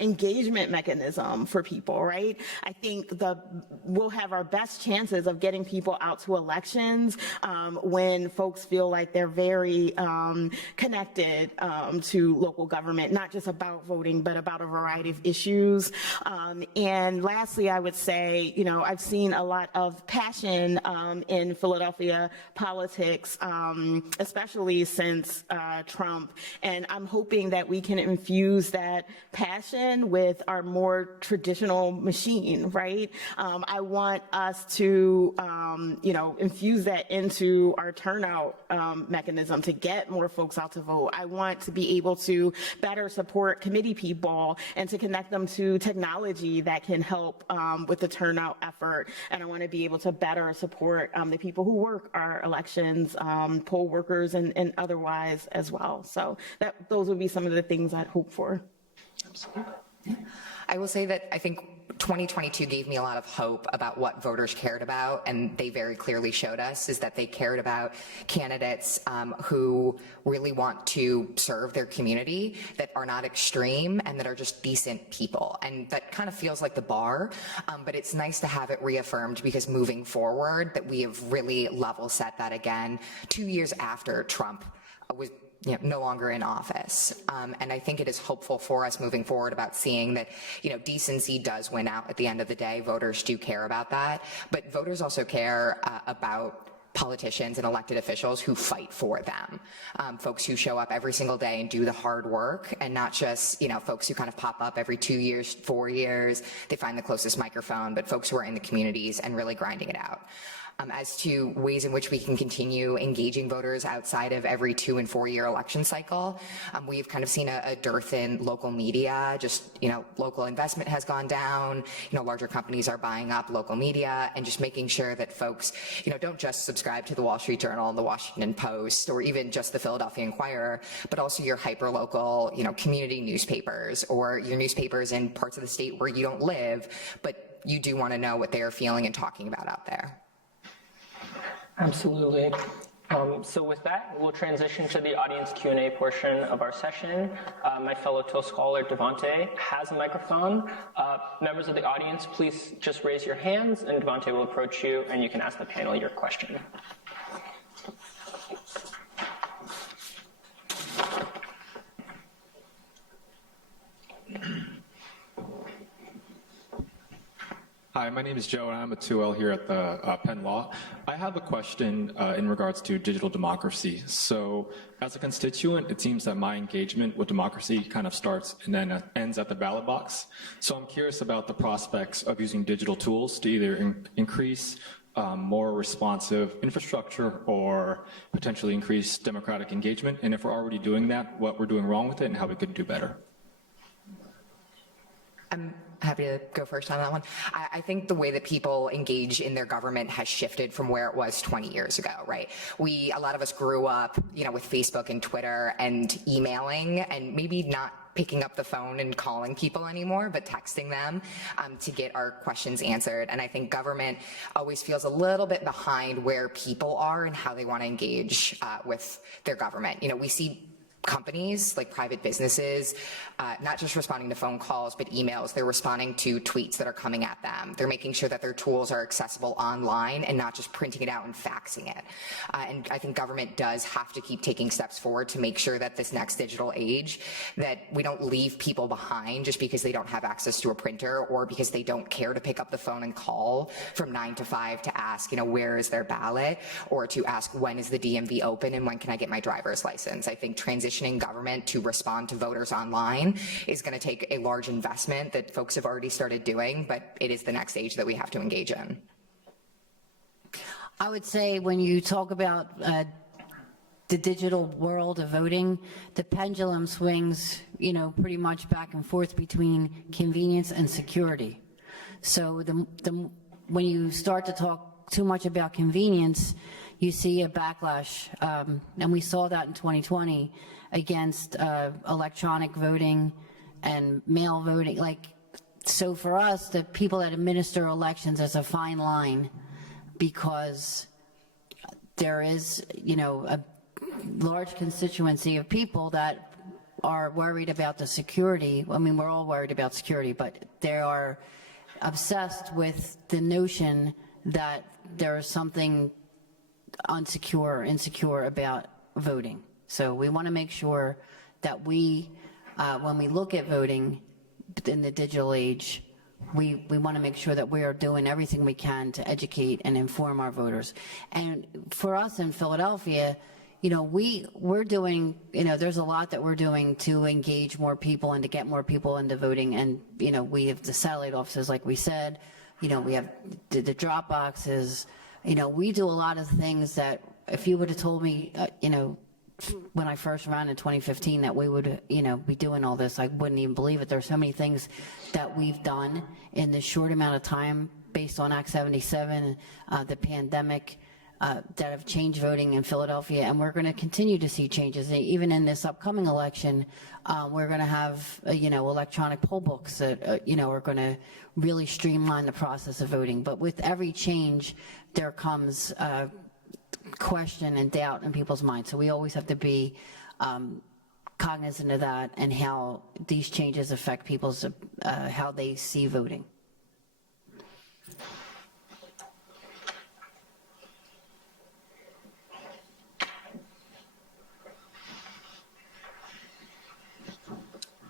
engagement mechanism for people, right? I think we'll have our best chances of getting people out to elections when folks feel like they're very connected to local government, not just about voting, but about a variety of issues. And lastly, I would say, I've seen a lot of passion in Philadelphia politics, especially since Trump. And I'm hoping that we can infuse that passion with our more traditional machine, right? I want us to, infuse that into our turnout mechanism to get more folks out to vote. I want to be able to better support committee people and to connect them to technology that can help with the turnout effort. And I want to be able to better support the people who work our elections, poll workers and otherwise as well. So those would be some of the things I'd hope for. Absolutely. I will say that I think 2022 gave me a lot of hope about what voters cared about, and they very clearly showed us is that they cared about candidates who really want to serve their community, that are not extreme, and that are just decent people. And that kind of feels like the bar, but it's nice to have it reaffirmed, because moving forward that we have really level set that again 2 years after Trump was no longer in office. And I think it is hopeful for us moving forward about seeing that, decency does win out at the end of the day. Voters do care about that, but voters also care about politicians and elected officials who fight for them, folks who show up every single day and do the hard work, and not just, folks who kind of pop up every 2 years, 4 years, they find the closest microphone, but folks who are in the communities and really grinding it out. As to ways in which we can continue engaging voters outside of every 2 and 4 year election cycle, we've kind of seen a dearth in local media. Just, local investment has gone down, larger companies are buying up local media, and just making sure that folks, don't just subscribe to the Wall Street Journal and the Washington Post, or even just the Philadelphia Inquirer, but also your hyper-local, community newspapers, or your newspapers in parts of the state where you don't live, but you do want to know what they are feeling and talking about out there. Absolutely. So with that, we'll transition to the audience Q&A portion of our session. My fellow TIL scholar, Devonte, has a microphone. Members of the audience, please just raise your hands, and Devonte will approach you, and you can ask the panel your question. Hi, my name is Joe, and I'm a 2L here at the Penn Law. I have a question in regards to digital democracy. So as a constituent, it seems that my engagement with democracy kind of starts and then ends at the ballot box. So I'm curious about the prospects of using digital tools to either increase more responsive infrastructure or potentially increase democratic engagement. And if we're already doing that, what we're doing wrong with it and how we could do better. I'm happy to go first on that one. I think the way that people engage in their government has shifted from where it was 20 years ago, right? A lot of us grew up, with Facebook and Twitter and emailing, and maybe not picking up the phone and calling people anymore, but texting them to get our questions answered. And I think government always feels a little bit behind where people are and how they want to engage with their government. We see companies, like private businesses, not just responding to phone calls, but emails. They're responding to tweets that are coming at them. They're making sure that their tools are accessible online and not just printing it out and faxing it. And I think government does have to keep taking steps forward to make sure that this next digital age, that we don't leave people behind just because they don't have access to a printer or because they don't care to pick up the phone and call from 9 to 5 to ask, where is their ballot, or to ask when is the DMV open and when can I get my driver's license. I think transitioning government to respond to voters online is going to take a large investment that folks have already started doing, but it is the next stage that we have to engage in. I would say when you talk about the digital world of voting, the pendulum swings, pretty much back and forth between convenience and security. So when you start to talk too much about convenience, you see a backlash, and we saw that in 2020 against electronic voting and mail voting. So for us, the people that administer elections is a fine line, because there is, a large constituency of people that are worried about the security. I mean, we're all worried about security, but they are obsessed with the notion that there is something insecure about voting. So we want to make sure that we, when we look at voting in the digital age, we want to make sure that we are doing everything we can to educate and inform our voters. And for us in Philadelphia, we're doing, there's a lot that we're doing to engage more people and to get more people into voting. And, we have the satellite offices, like we said, we have the drop boxes. We do a lot of things that if you would have told me, when I first ran in 2015 that we would, be doing all this, I wouldn't even believe it. There's so many things that we've done in this short amount of time based on Act 77, the pandemic, that have changed voting in Philadelphia, and we're going to continue to see changes. Even in this upcoming election, we're going to have, electronic poll books that, are going to really streamline the process of voting. But with every change, there comes question and doubt in people's minds. So we always have to be cognizant of that and how these changes affect people's, how they see voting.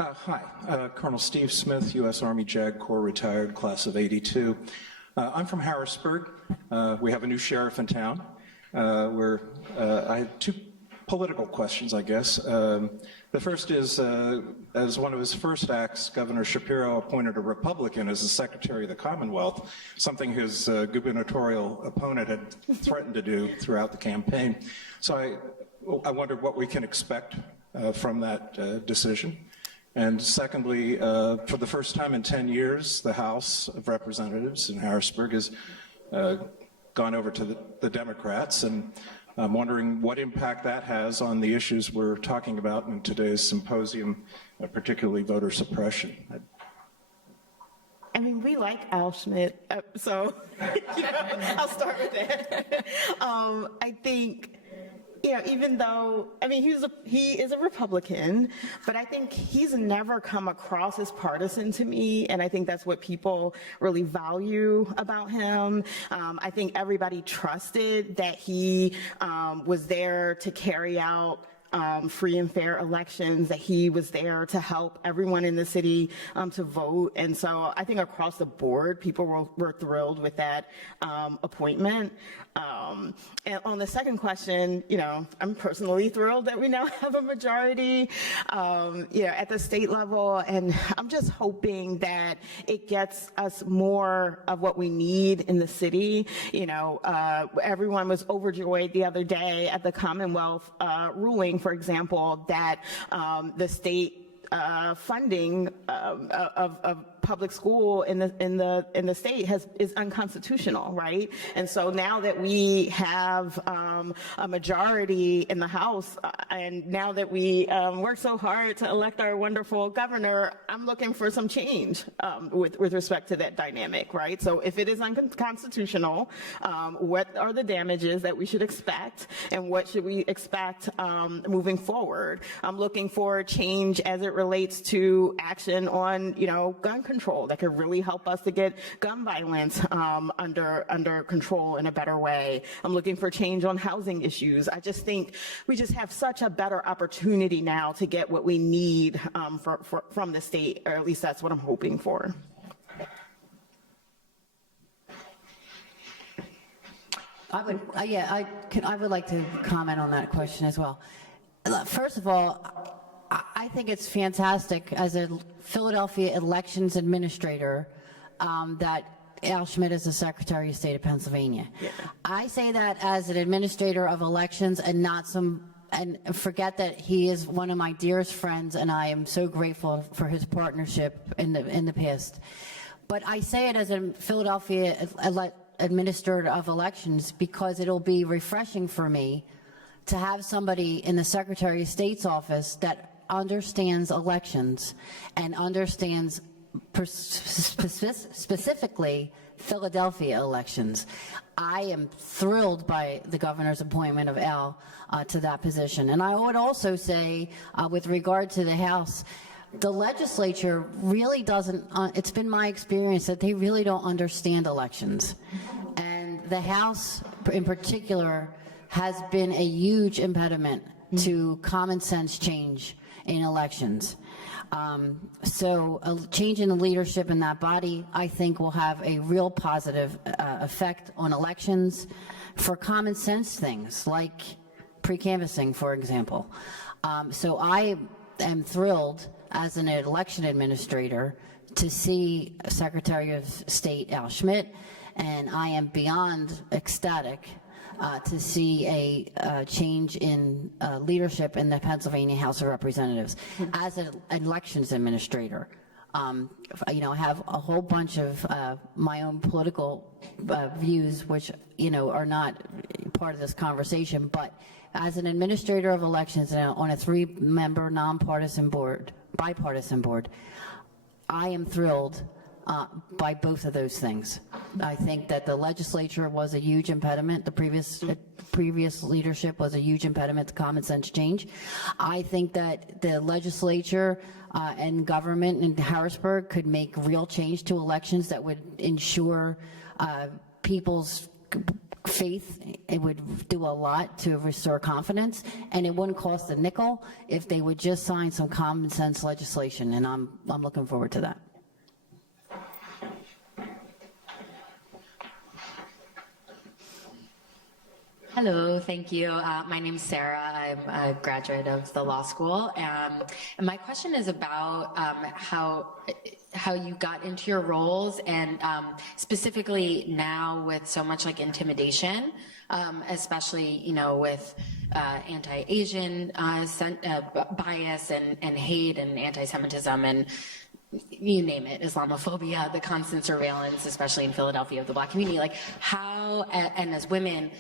Hi, Colonel Steve Smith, U.S. Army JAG Corps retired, class of '82. I'm from Harrisburg. We have a new sheriff in town. I have two political questions, I guess. The first is, as one of his first acts, Governor Shapiro appointed a Republican as the Secretary of the Commonwealth, something his gubernatorial opponent had threatened to do throughout the campaign. So I wondered what we can expect from that decision. And secondly, for the first time in 10 years, the House of Representatives in Harrisburg has gone over to the Democrats, and I'm wondering what impact that has on the issues we're talking about in today's symposium, particularly voter suppression. I mean, we like Al Schmidt, so I'll start with that. I think, even though, he is a Republican, but I think he's never come across as partisan to me, and I think that's what people really value about him. I think everybody trusted that he was there to carry out free and fair elections, that he was there to help everyone in the city to vote. And so I think across the board, people were thrilled with that appointment. And on the second question, I'm personally thrilled that we now have a majority, at the state level. And I'm just hoping that it gets us more of what we need in the city. Everyone was overjoyed the other day at the Commonwealth ruling, for example, that the state funding of public school in the state is unconstitutional, right? And so now that we have a majority in the House, and now that we work so hard to elect our wonderful governor, I'm looking for some change with respect to that dynamic, right? So if it is unconstitutional, what are the damages that we should expect, and what should we expect moving forward? I'm looking for change as it relates to action on, gun control that could really help us to get gun violence under control in a better way. I'm looking for change on housing issues. I just think we just have such a better opportunity now to get what we need from the state, or at least that's what I'm hoping for. I would like to comment on that question as well. First of all, I think it's fantastic as a Philadelphia elections administrator that Al Schmidt is the Secretary of State of Pennsylvania. Yeah. I say that as an administrator of elections and and forget that he is one of my dearest friends, and I am so grateful for his partnership in the past. But I say it as a Philadelphia administrator of elections because it'll be refreshing for me to have somebody in the Secretary of State's office that understands elections and understands specifically Philadelphia elections. I am thrilled by the governor's appointment of Al to that position. And I would also say, with regard to the House, the legislature really doesn't, it's been my experience that they really don't understand elections. And the House in particular has been a huge impediment to common sense change in elections. So a change in the leadership in that body, I think, will have a real positive effect on elections for common sense things like pre-canvassing, for example. So I am thrilled as an election administrator to see Secretary of State Al Schmidt, and I am beyond ecstatic to see a change in leadership in the Pennsylvania House of Representatives. As an elections administrator, I have a whole bunch of my own political views, which, are not part of this conversation, but as an administrator of elections and on a 3-member bipartisan board, I am thrilled by both of those things. I think that the legislature was a huge impediment. The previous leadership was a huge impediment to common sense change. I think that the legislature and government in Harrisburg could make real change to elections that would ensure people's faith. It would do a lot to restore confidence, and it wouldn't cost a nickel if they would just sign some common sense legislation, and I'm looking forward to that. Hello, thank you. My name is Sarah. I'm a graduate of the law school. And my question is about how you got into your roles, and specifically now with so much like intimidation, especially, you know, with anti-Asian bias and hate and anti-Semitism and you name it, Islamophobia, the constant surveillance, especially in Philadelphia, of the Black community. Like how, and as women,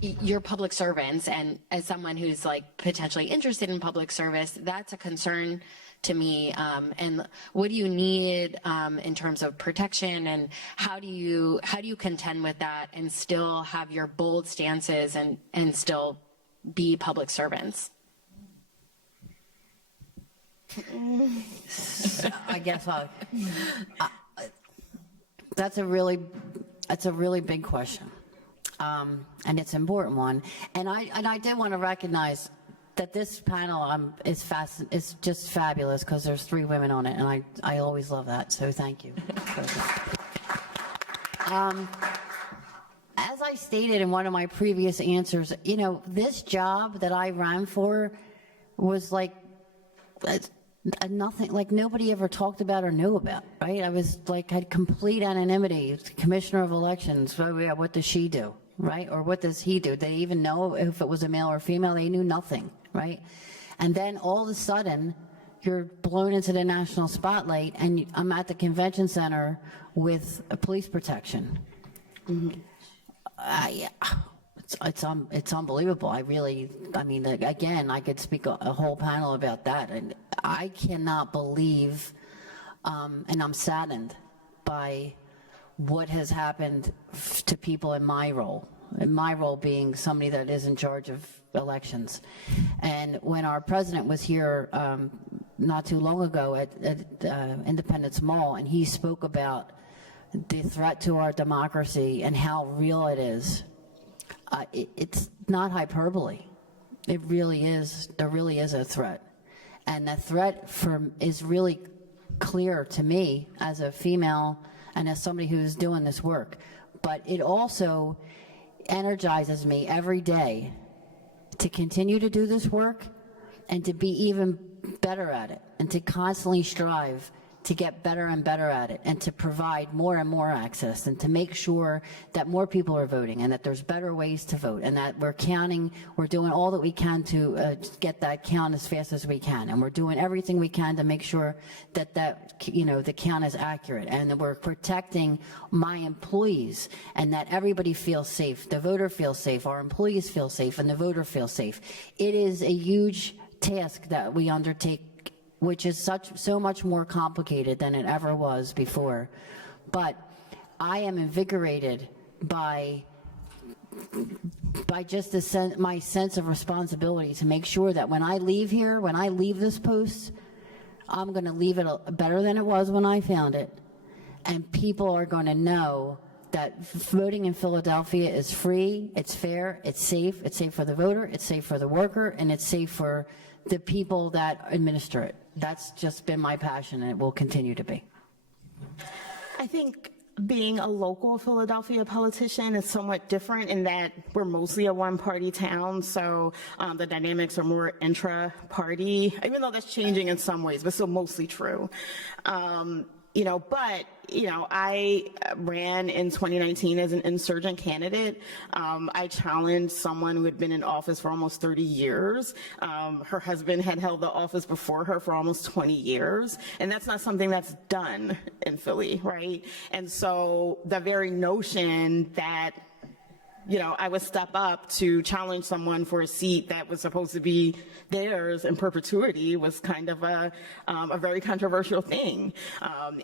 you're public servants, and as someone who's like potentially interested in public service, that's a concern to me. And what do you need in terms of protection, and how do you contend with that and still have your bold stances and still be public servants? I guess that's a really big question, and it's an important one. And I did want to recognize that this panel is just fabulous because there's 3 women on it, and I always love that. So thank you. As I stated in one of my previous answers, you know, this job that I ran for was like nothing, like nobody ever talked about or knew about, right? I was like, had complete anonymity. Commissioner of elections, oh yeah, what does she do, right? Or what does he do? Did they even know if it was a male or female? They knew nothing, right? And then all of a sudden, you're blown into the national spotlight, and I'm at the convention center with police protection. Mm-hmm. It's unbelievable. I mean, again, I could speak a whole panel about that. And I cannot believe, and I'm saddened by what has happened to people in my role being somebody that is in charge of elections. And when our president was here not too long ago at Independence Mall, and he spoke about the threat to our democracy and how real it is, it's not hyperbole. It really is. There really is a threat. And the threat is really clear to me as a female and as somebody who's doing this work. But it also energizes me every day to continue to do this work and to be even better at it, and to constantly strive to get better and better at it, and to provide more and more access, and to make sure that more people are voting, and that there's better ways to vote, and that we're doing all that we can to get that count as fast as we can, and we're doing everything we can to make sure that the count is accurate, and that we're protecting my employees, and that everybody feels safe. The voter feels safe, our employees feel safe, and the voter feels safe. It is a huge task that we undertake, which is so much more complicated than it ever was before. But I am invigorated by just my sense of responsibility to make sure that when I leave here, when I leave this post, I'm going to leave it better than it was when I found it. And people are going to know that voting in Philadelphia is free, it's fair, it's safe for the voter, it's safe for the worker, and it's safe for the people that administer it. That's just been my passion, and it will continue to be. I think being a local Philadelphia politician is somewhat different in that we're mostly a one-party town, so the dynamics are more intra-party, even though that's changing in some ways, but still mostly true. I ran in 2019 as an insurgent candidate. I challenged someone who had been in office for almost 30 years. Her husband had held the office before her for almost 20 years. And that's not something that's done in Philly, right? And so the very notion that I would step up to challenge someone for a seat that was supposed to be theirs in perpetuity was kind of a very controversial thing.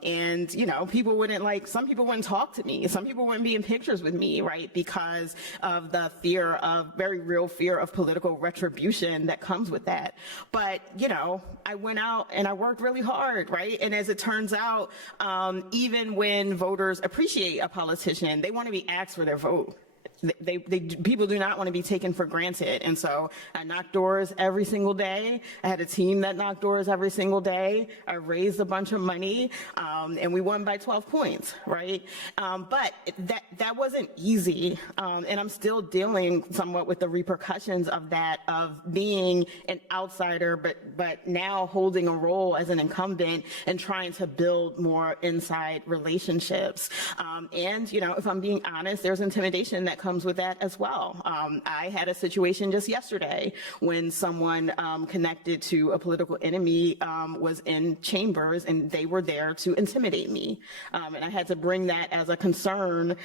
And, people wouldn't some people wouldn't talk to me. Some people wouldn't be in pictures with me, right? Because of the very real fear of political retribution that comes with that. But, I went out and I worked really hard, right? And as it turns out, even when voters appreciate a politician, they want to be asked for their vote. People do not want to be taken for granted. And so I knocked doors every single day. I had a team that knocked doors every single day. I raised a bunch of money, and we won by 12 points, right? But that wasn't easy. And I'm still dealing somewhat with the repercussions of that, of being an outsider, but now holding a role as an incumbent and trying to build more inside relationships. And, if I'm being honest, there's intimidation that comes with that as well. I had a situation just yesterday when someone connected to a political enemy was in chambers, and they were there to intimidate me. And I had to bring that as a concern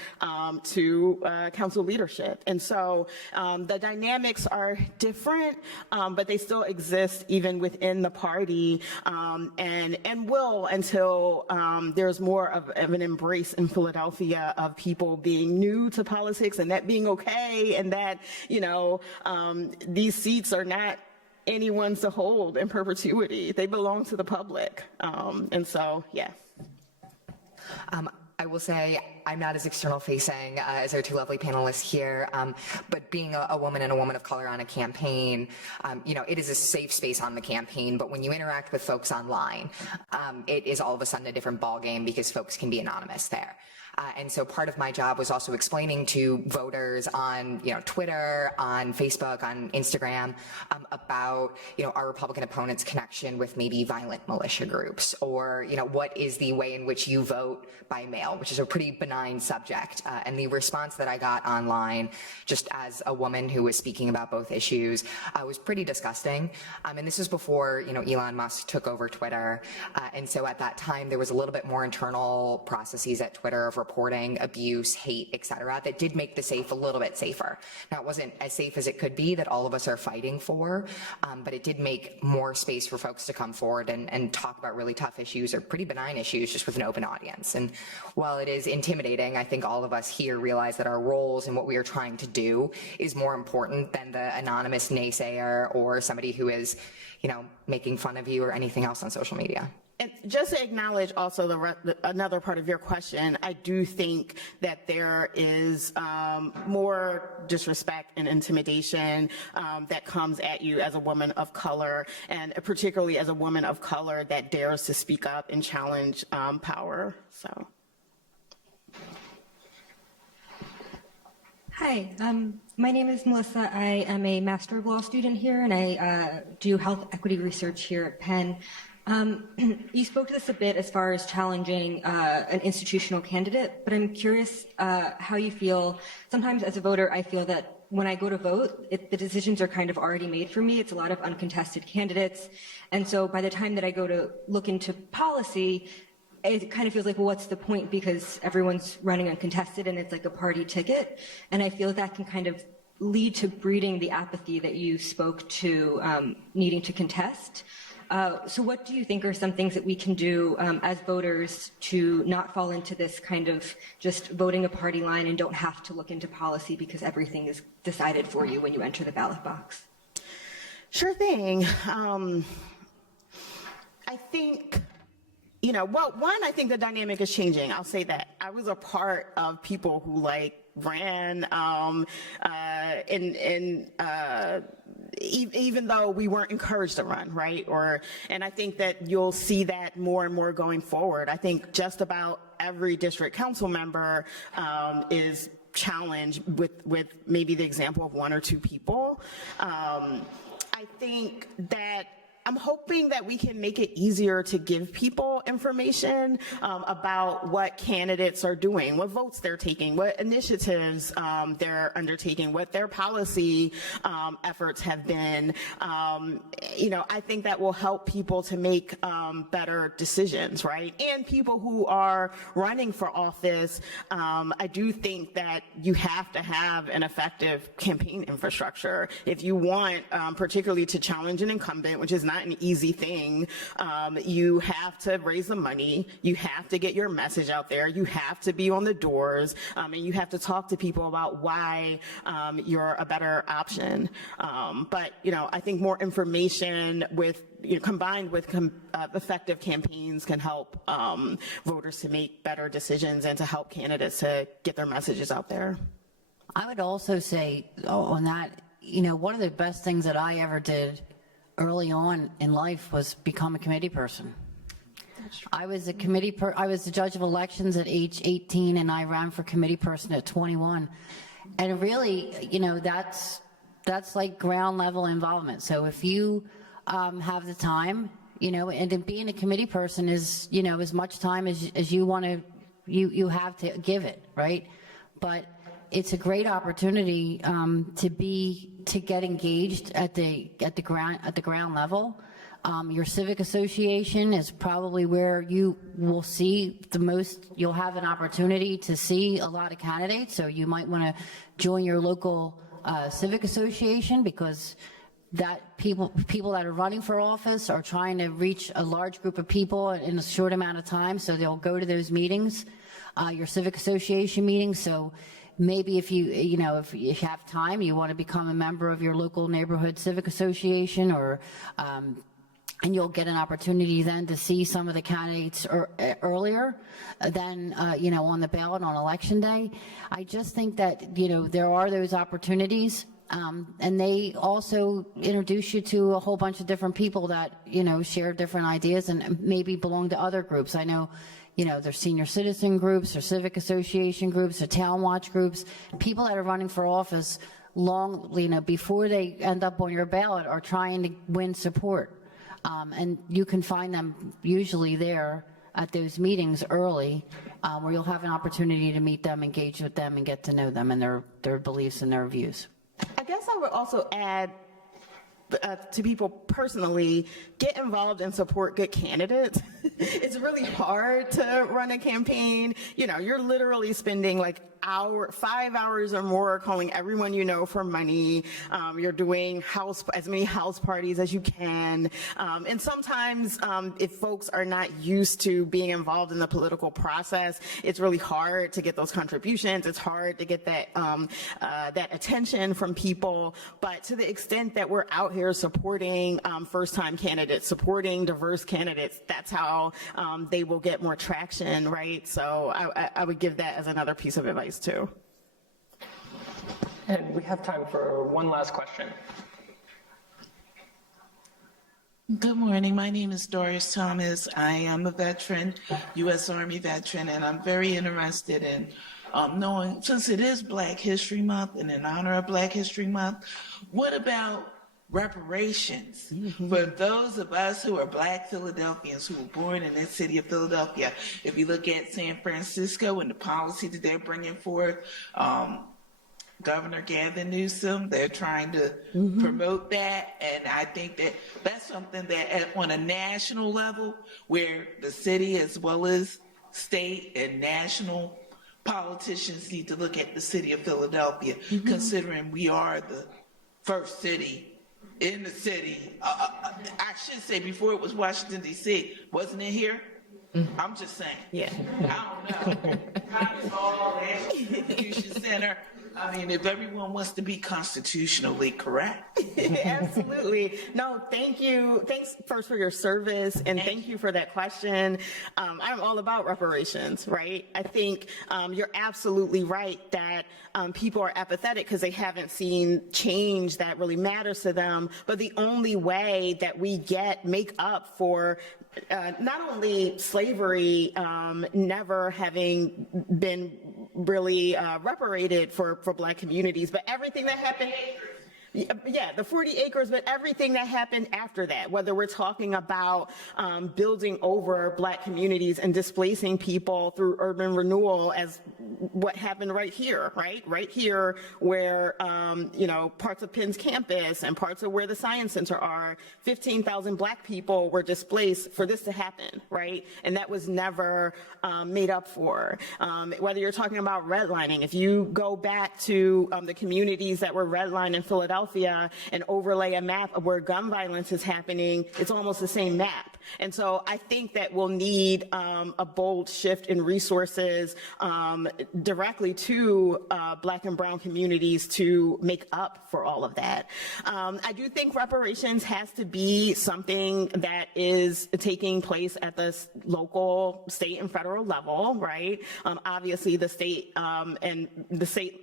to council leadership. And so the dynamics are different, but they still exist even within the party, and will until there's more of an embrace in Philadelphia of people being new to politics and that being okay, and that, these seats are not anyone's to hold in perpetuity. They belong to the public. And so, yeah. I will say I'm not as external facing as our two lovely panelists here, but being a woman and a woman of color on a campaign, it is a safe space on the campaign, but when you interact with folks online, it is all of a sudden a different ballgame because folks can be anonymous there. And so part of my job was also explaining to voters on, Twitter, on Facebook, on Instagram, about, our Republican opponents' connection with maybe violent militia groups, or, what is the way in which you vote by mail, which is a pretty benign subject. And the response that I got online, just as a woman who was speaking about both issues, was pretty disgusting. And this was before, Elon Musk took over Twitter. And so at that time, there was a little bit more internal processes at Twitter of reporting abuse, hate, etc., that did make the safe a little bit safer. Now, it wasn't as safe as it could be that all of us are fighting for, but it did make more space for folks to come forward and talk about really tough issues or pretty benign issues just with an open audience. And while it is intimidating, I think all of us here realize that our roles and what we are trying to do is more important than the anonymous naysayer or somebody who is, making fun of you or anything else on social media. And just to acknowledge also another part of your question, I do think that there is more disrespect and intimidation that comes at you as a woman of color, and particularly as a woman of color that dares to speak up and challenge power. So. Hi, my name is Melissa. I am a Master of Law student here, and I do health equity research here at Penn. You spoke to this a bit as far as challenging an institutional candidate, but I'm curious how you feel. Sometimes as a voter, I feel that when I go to vote, the decisions are kind of already made for me. It's a lot of uncontested candidates. And so by the time that I go to look into policy, it kind of feels like, well, what's the point? Because everyone's running uncontested and it's like a party ticket. And I feel that can kind of lead to breeding the apathy that you spoke to needing to contest. So what do you think are some things that we can do as voters to not fall into this kind of just voting a party line and don't have to look into policy because everything is decided for you when you enter the ballot box? Sure thing. I think, I think the dynamic is changing. I'll say that. I was a part of people who ran even though we weren't encouraged to run, right? And I think that you'll see that more and more going forward. I think just about every district council member is challenged with maybe the example of one or two people. I think that I'm hoping that we can make it easier to give people information about what candidates are doing, what votes they're taking, what initiatives they're undertaking, what their policy efforts have been. I think that will help people to make better decisions, right? And people who are running for office, I do think that you have to have an effective campaign infrastructure. If you want, particularly to challenge an incumbent, which is not an easy thing, you have to raise the money, you have to get your message out there, you have to be on the doors, and you have to talk to people about why you're a better option. But I think more information combined with effective campaigns can help voters to make better decisions and to help candidates to get their messages out there. I would also say on that, one of the best things that I ever did early on in life was become a committee person. I was I was the judge of elections at age 18, and I ran for committee person at 21. And really, that's like ground level involvement. So if you have the time, and then being a committee person is, as much time as you want to, you have to give it, right? But it's a great opportunity to get engaged at the ground level. Your civic association is probably where you will see the most. You'll have an opportunity to see a lot of candidates, so you might want to join your local civic association, because that people that are running for office are trying to reach a large group of people in a short amount of time, so they'll go to those meetings, your civic association meetings. So maybe if you have time, you want to become a member of your local neighborhood civic association, or and you'll get an opportunity then to see some of the candidates earlier than on the ballot on election day. I just think that there are those opportunities, and they also introduce you to a whole bunch of different people that share different ideas and maybe belong to other groups. I know. There's senior citizen groups, or civic association groups, or town watch groups. People that are running for office before they end up on your ballot are trying to win support. And you can find them usually there at those meetings early, where you'll have an opportunity to meet them, engage with them, and get to know them and their beliefs and their views. I guess I would also add to people personally, get involved and support good candidates. It's really hard to run a campaign. You're literally spending 5 hours or more calling everyone for money. You're doing as many house parties as you can. And sometimes if folks are not used to being involved in the political process, it's really hard to get those contributions. It's hard to get that attention from people. But to the extent that we're out here supporting first-time candidates, supporting diverse candidates, that's how they will get more traction, right? So I would give that as another piece of advice too. And we have time for one last question. Good morning. My name is Doris Thomas. I am a veteran, U.S. Army veteran, and I'm very interested in knowing, since it is Black History Month and in honor of Black History Month, what about reparations for those of us who are Black Philadelphians who were born in the city of Philadelphia? If you look at San Francisco and the policy that they're bringing forth, Governor Gavin Newsom, they're trying to promote that, and I think that that's something that on a national level, where the city as well as state and national politicians need to look at the city of Philadelphia, considering we are the first city in the city. I should say before it was Washington, D.C., wasn't it here? I'm just saying. Yeah. I don't know. Congress Hall, National Constitution Center. I mean, if everyone wants to be constitutionally correct. Absolutely. No, thank you. Thanks first for your service, and thank you for that question. I'm all about reparations, right? I think you're absolutely right that people are apathetic because they haven't seen change that really matters to them. But the only way that we make up for not only slavery never having been really reparated for Black communities, but everything that happened. Yeah, the 40 acres, but everything that happened after that, whether we're talking about building over Black communities and displacing people through urban renewal, as what happened right here, right here, where parts of Penn's campus and parts of where the Science Center are, 15,000 Black people were displaced for this to happen, right? And that was never made up for. Whether you're talking about redlining, if you go back to the communities that were redlined in Philadelphia and overlay a map of where gun violence is happening, it's almost the same map. And so I think that we'll need a bold shift in resources directly to Black and brown communities to make up for all of that. I do think reparations has to be something that is taking place at the local, state, and federal level, right? Obviously, the state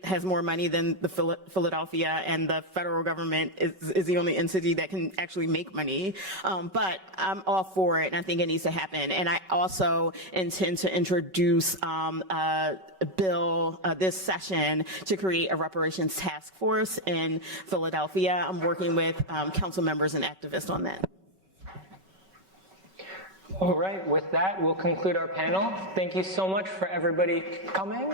has more money than the Philadelphia, and the federal government is the only entity that can actually make money. But I'm all for it, and I think it needs to happen. And I also intend to introduce a bill this session to create a reparations task force in Philadelphia. I'm working with council members and activists on that. All right, with that, we'll conclude our panel. Thank you so much for everybody coming.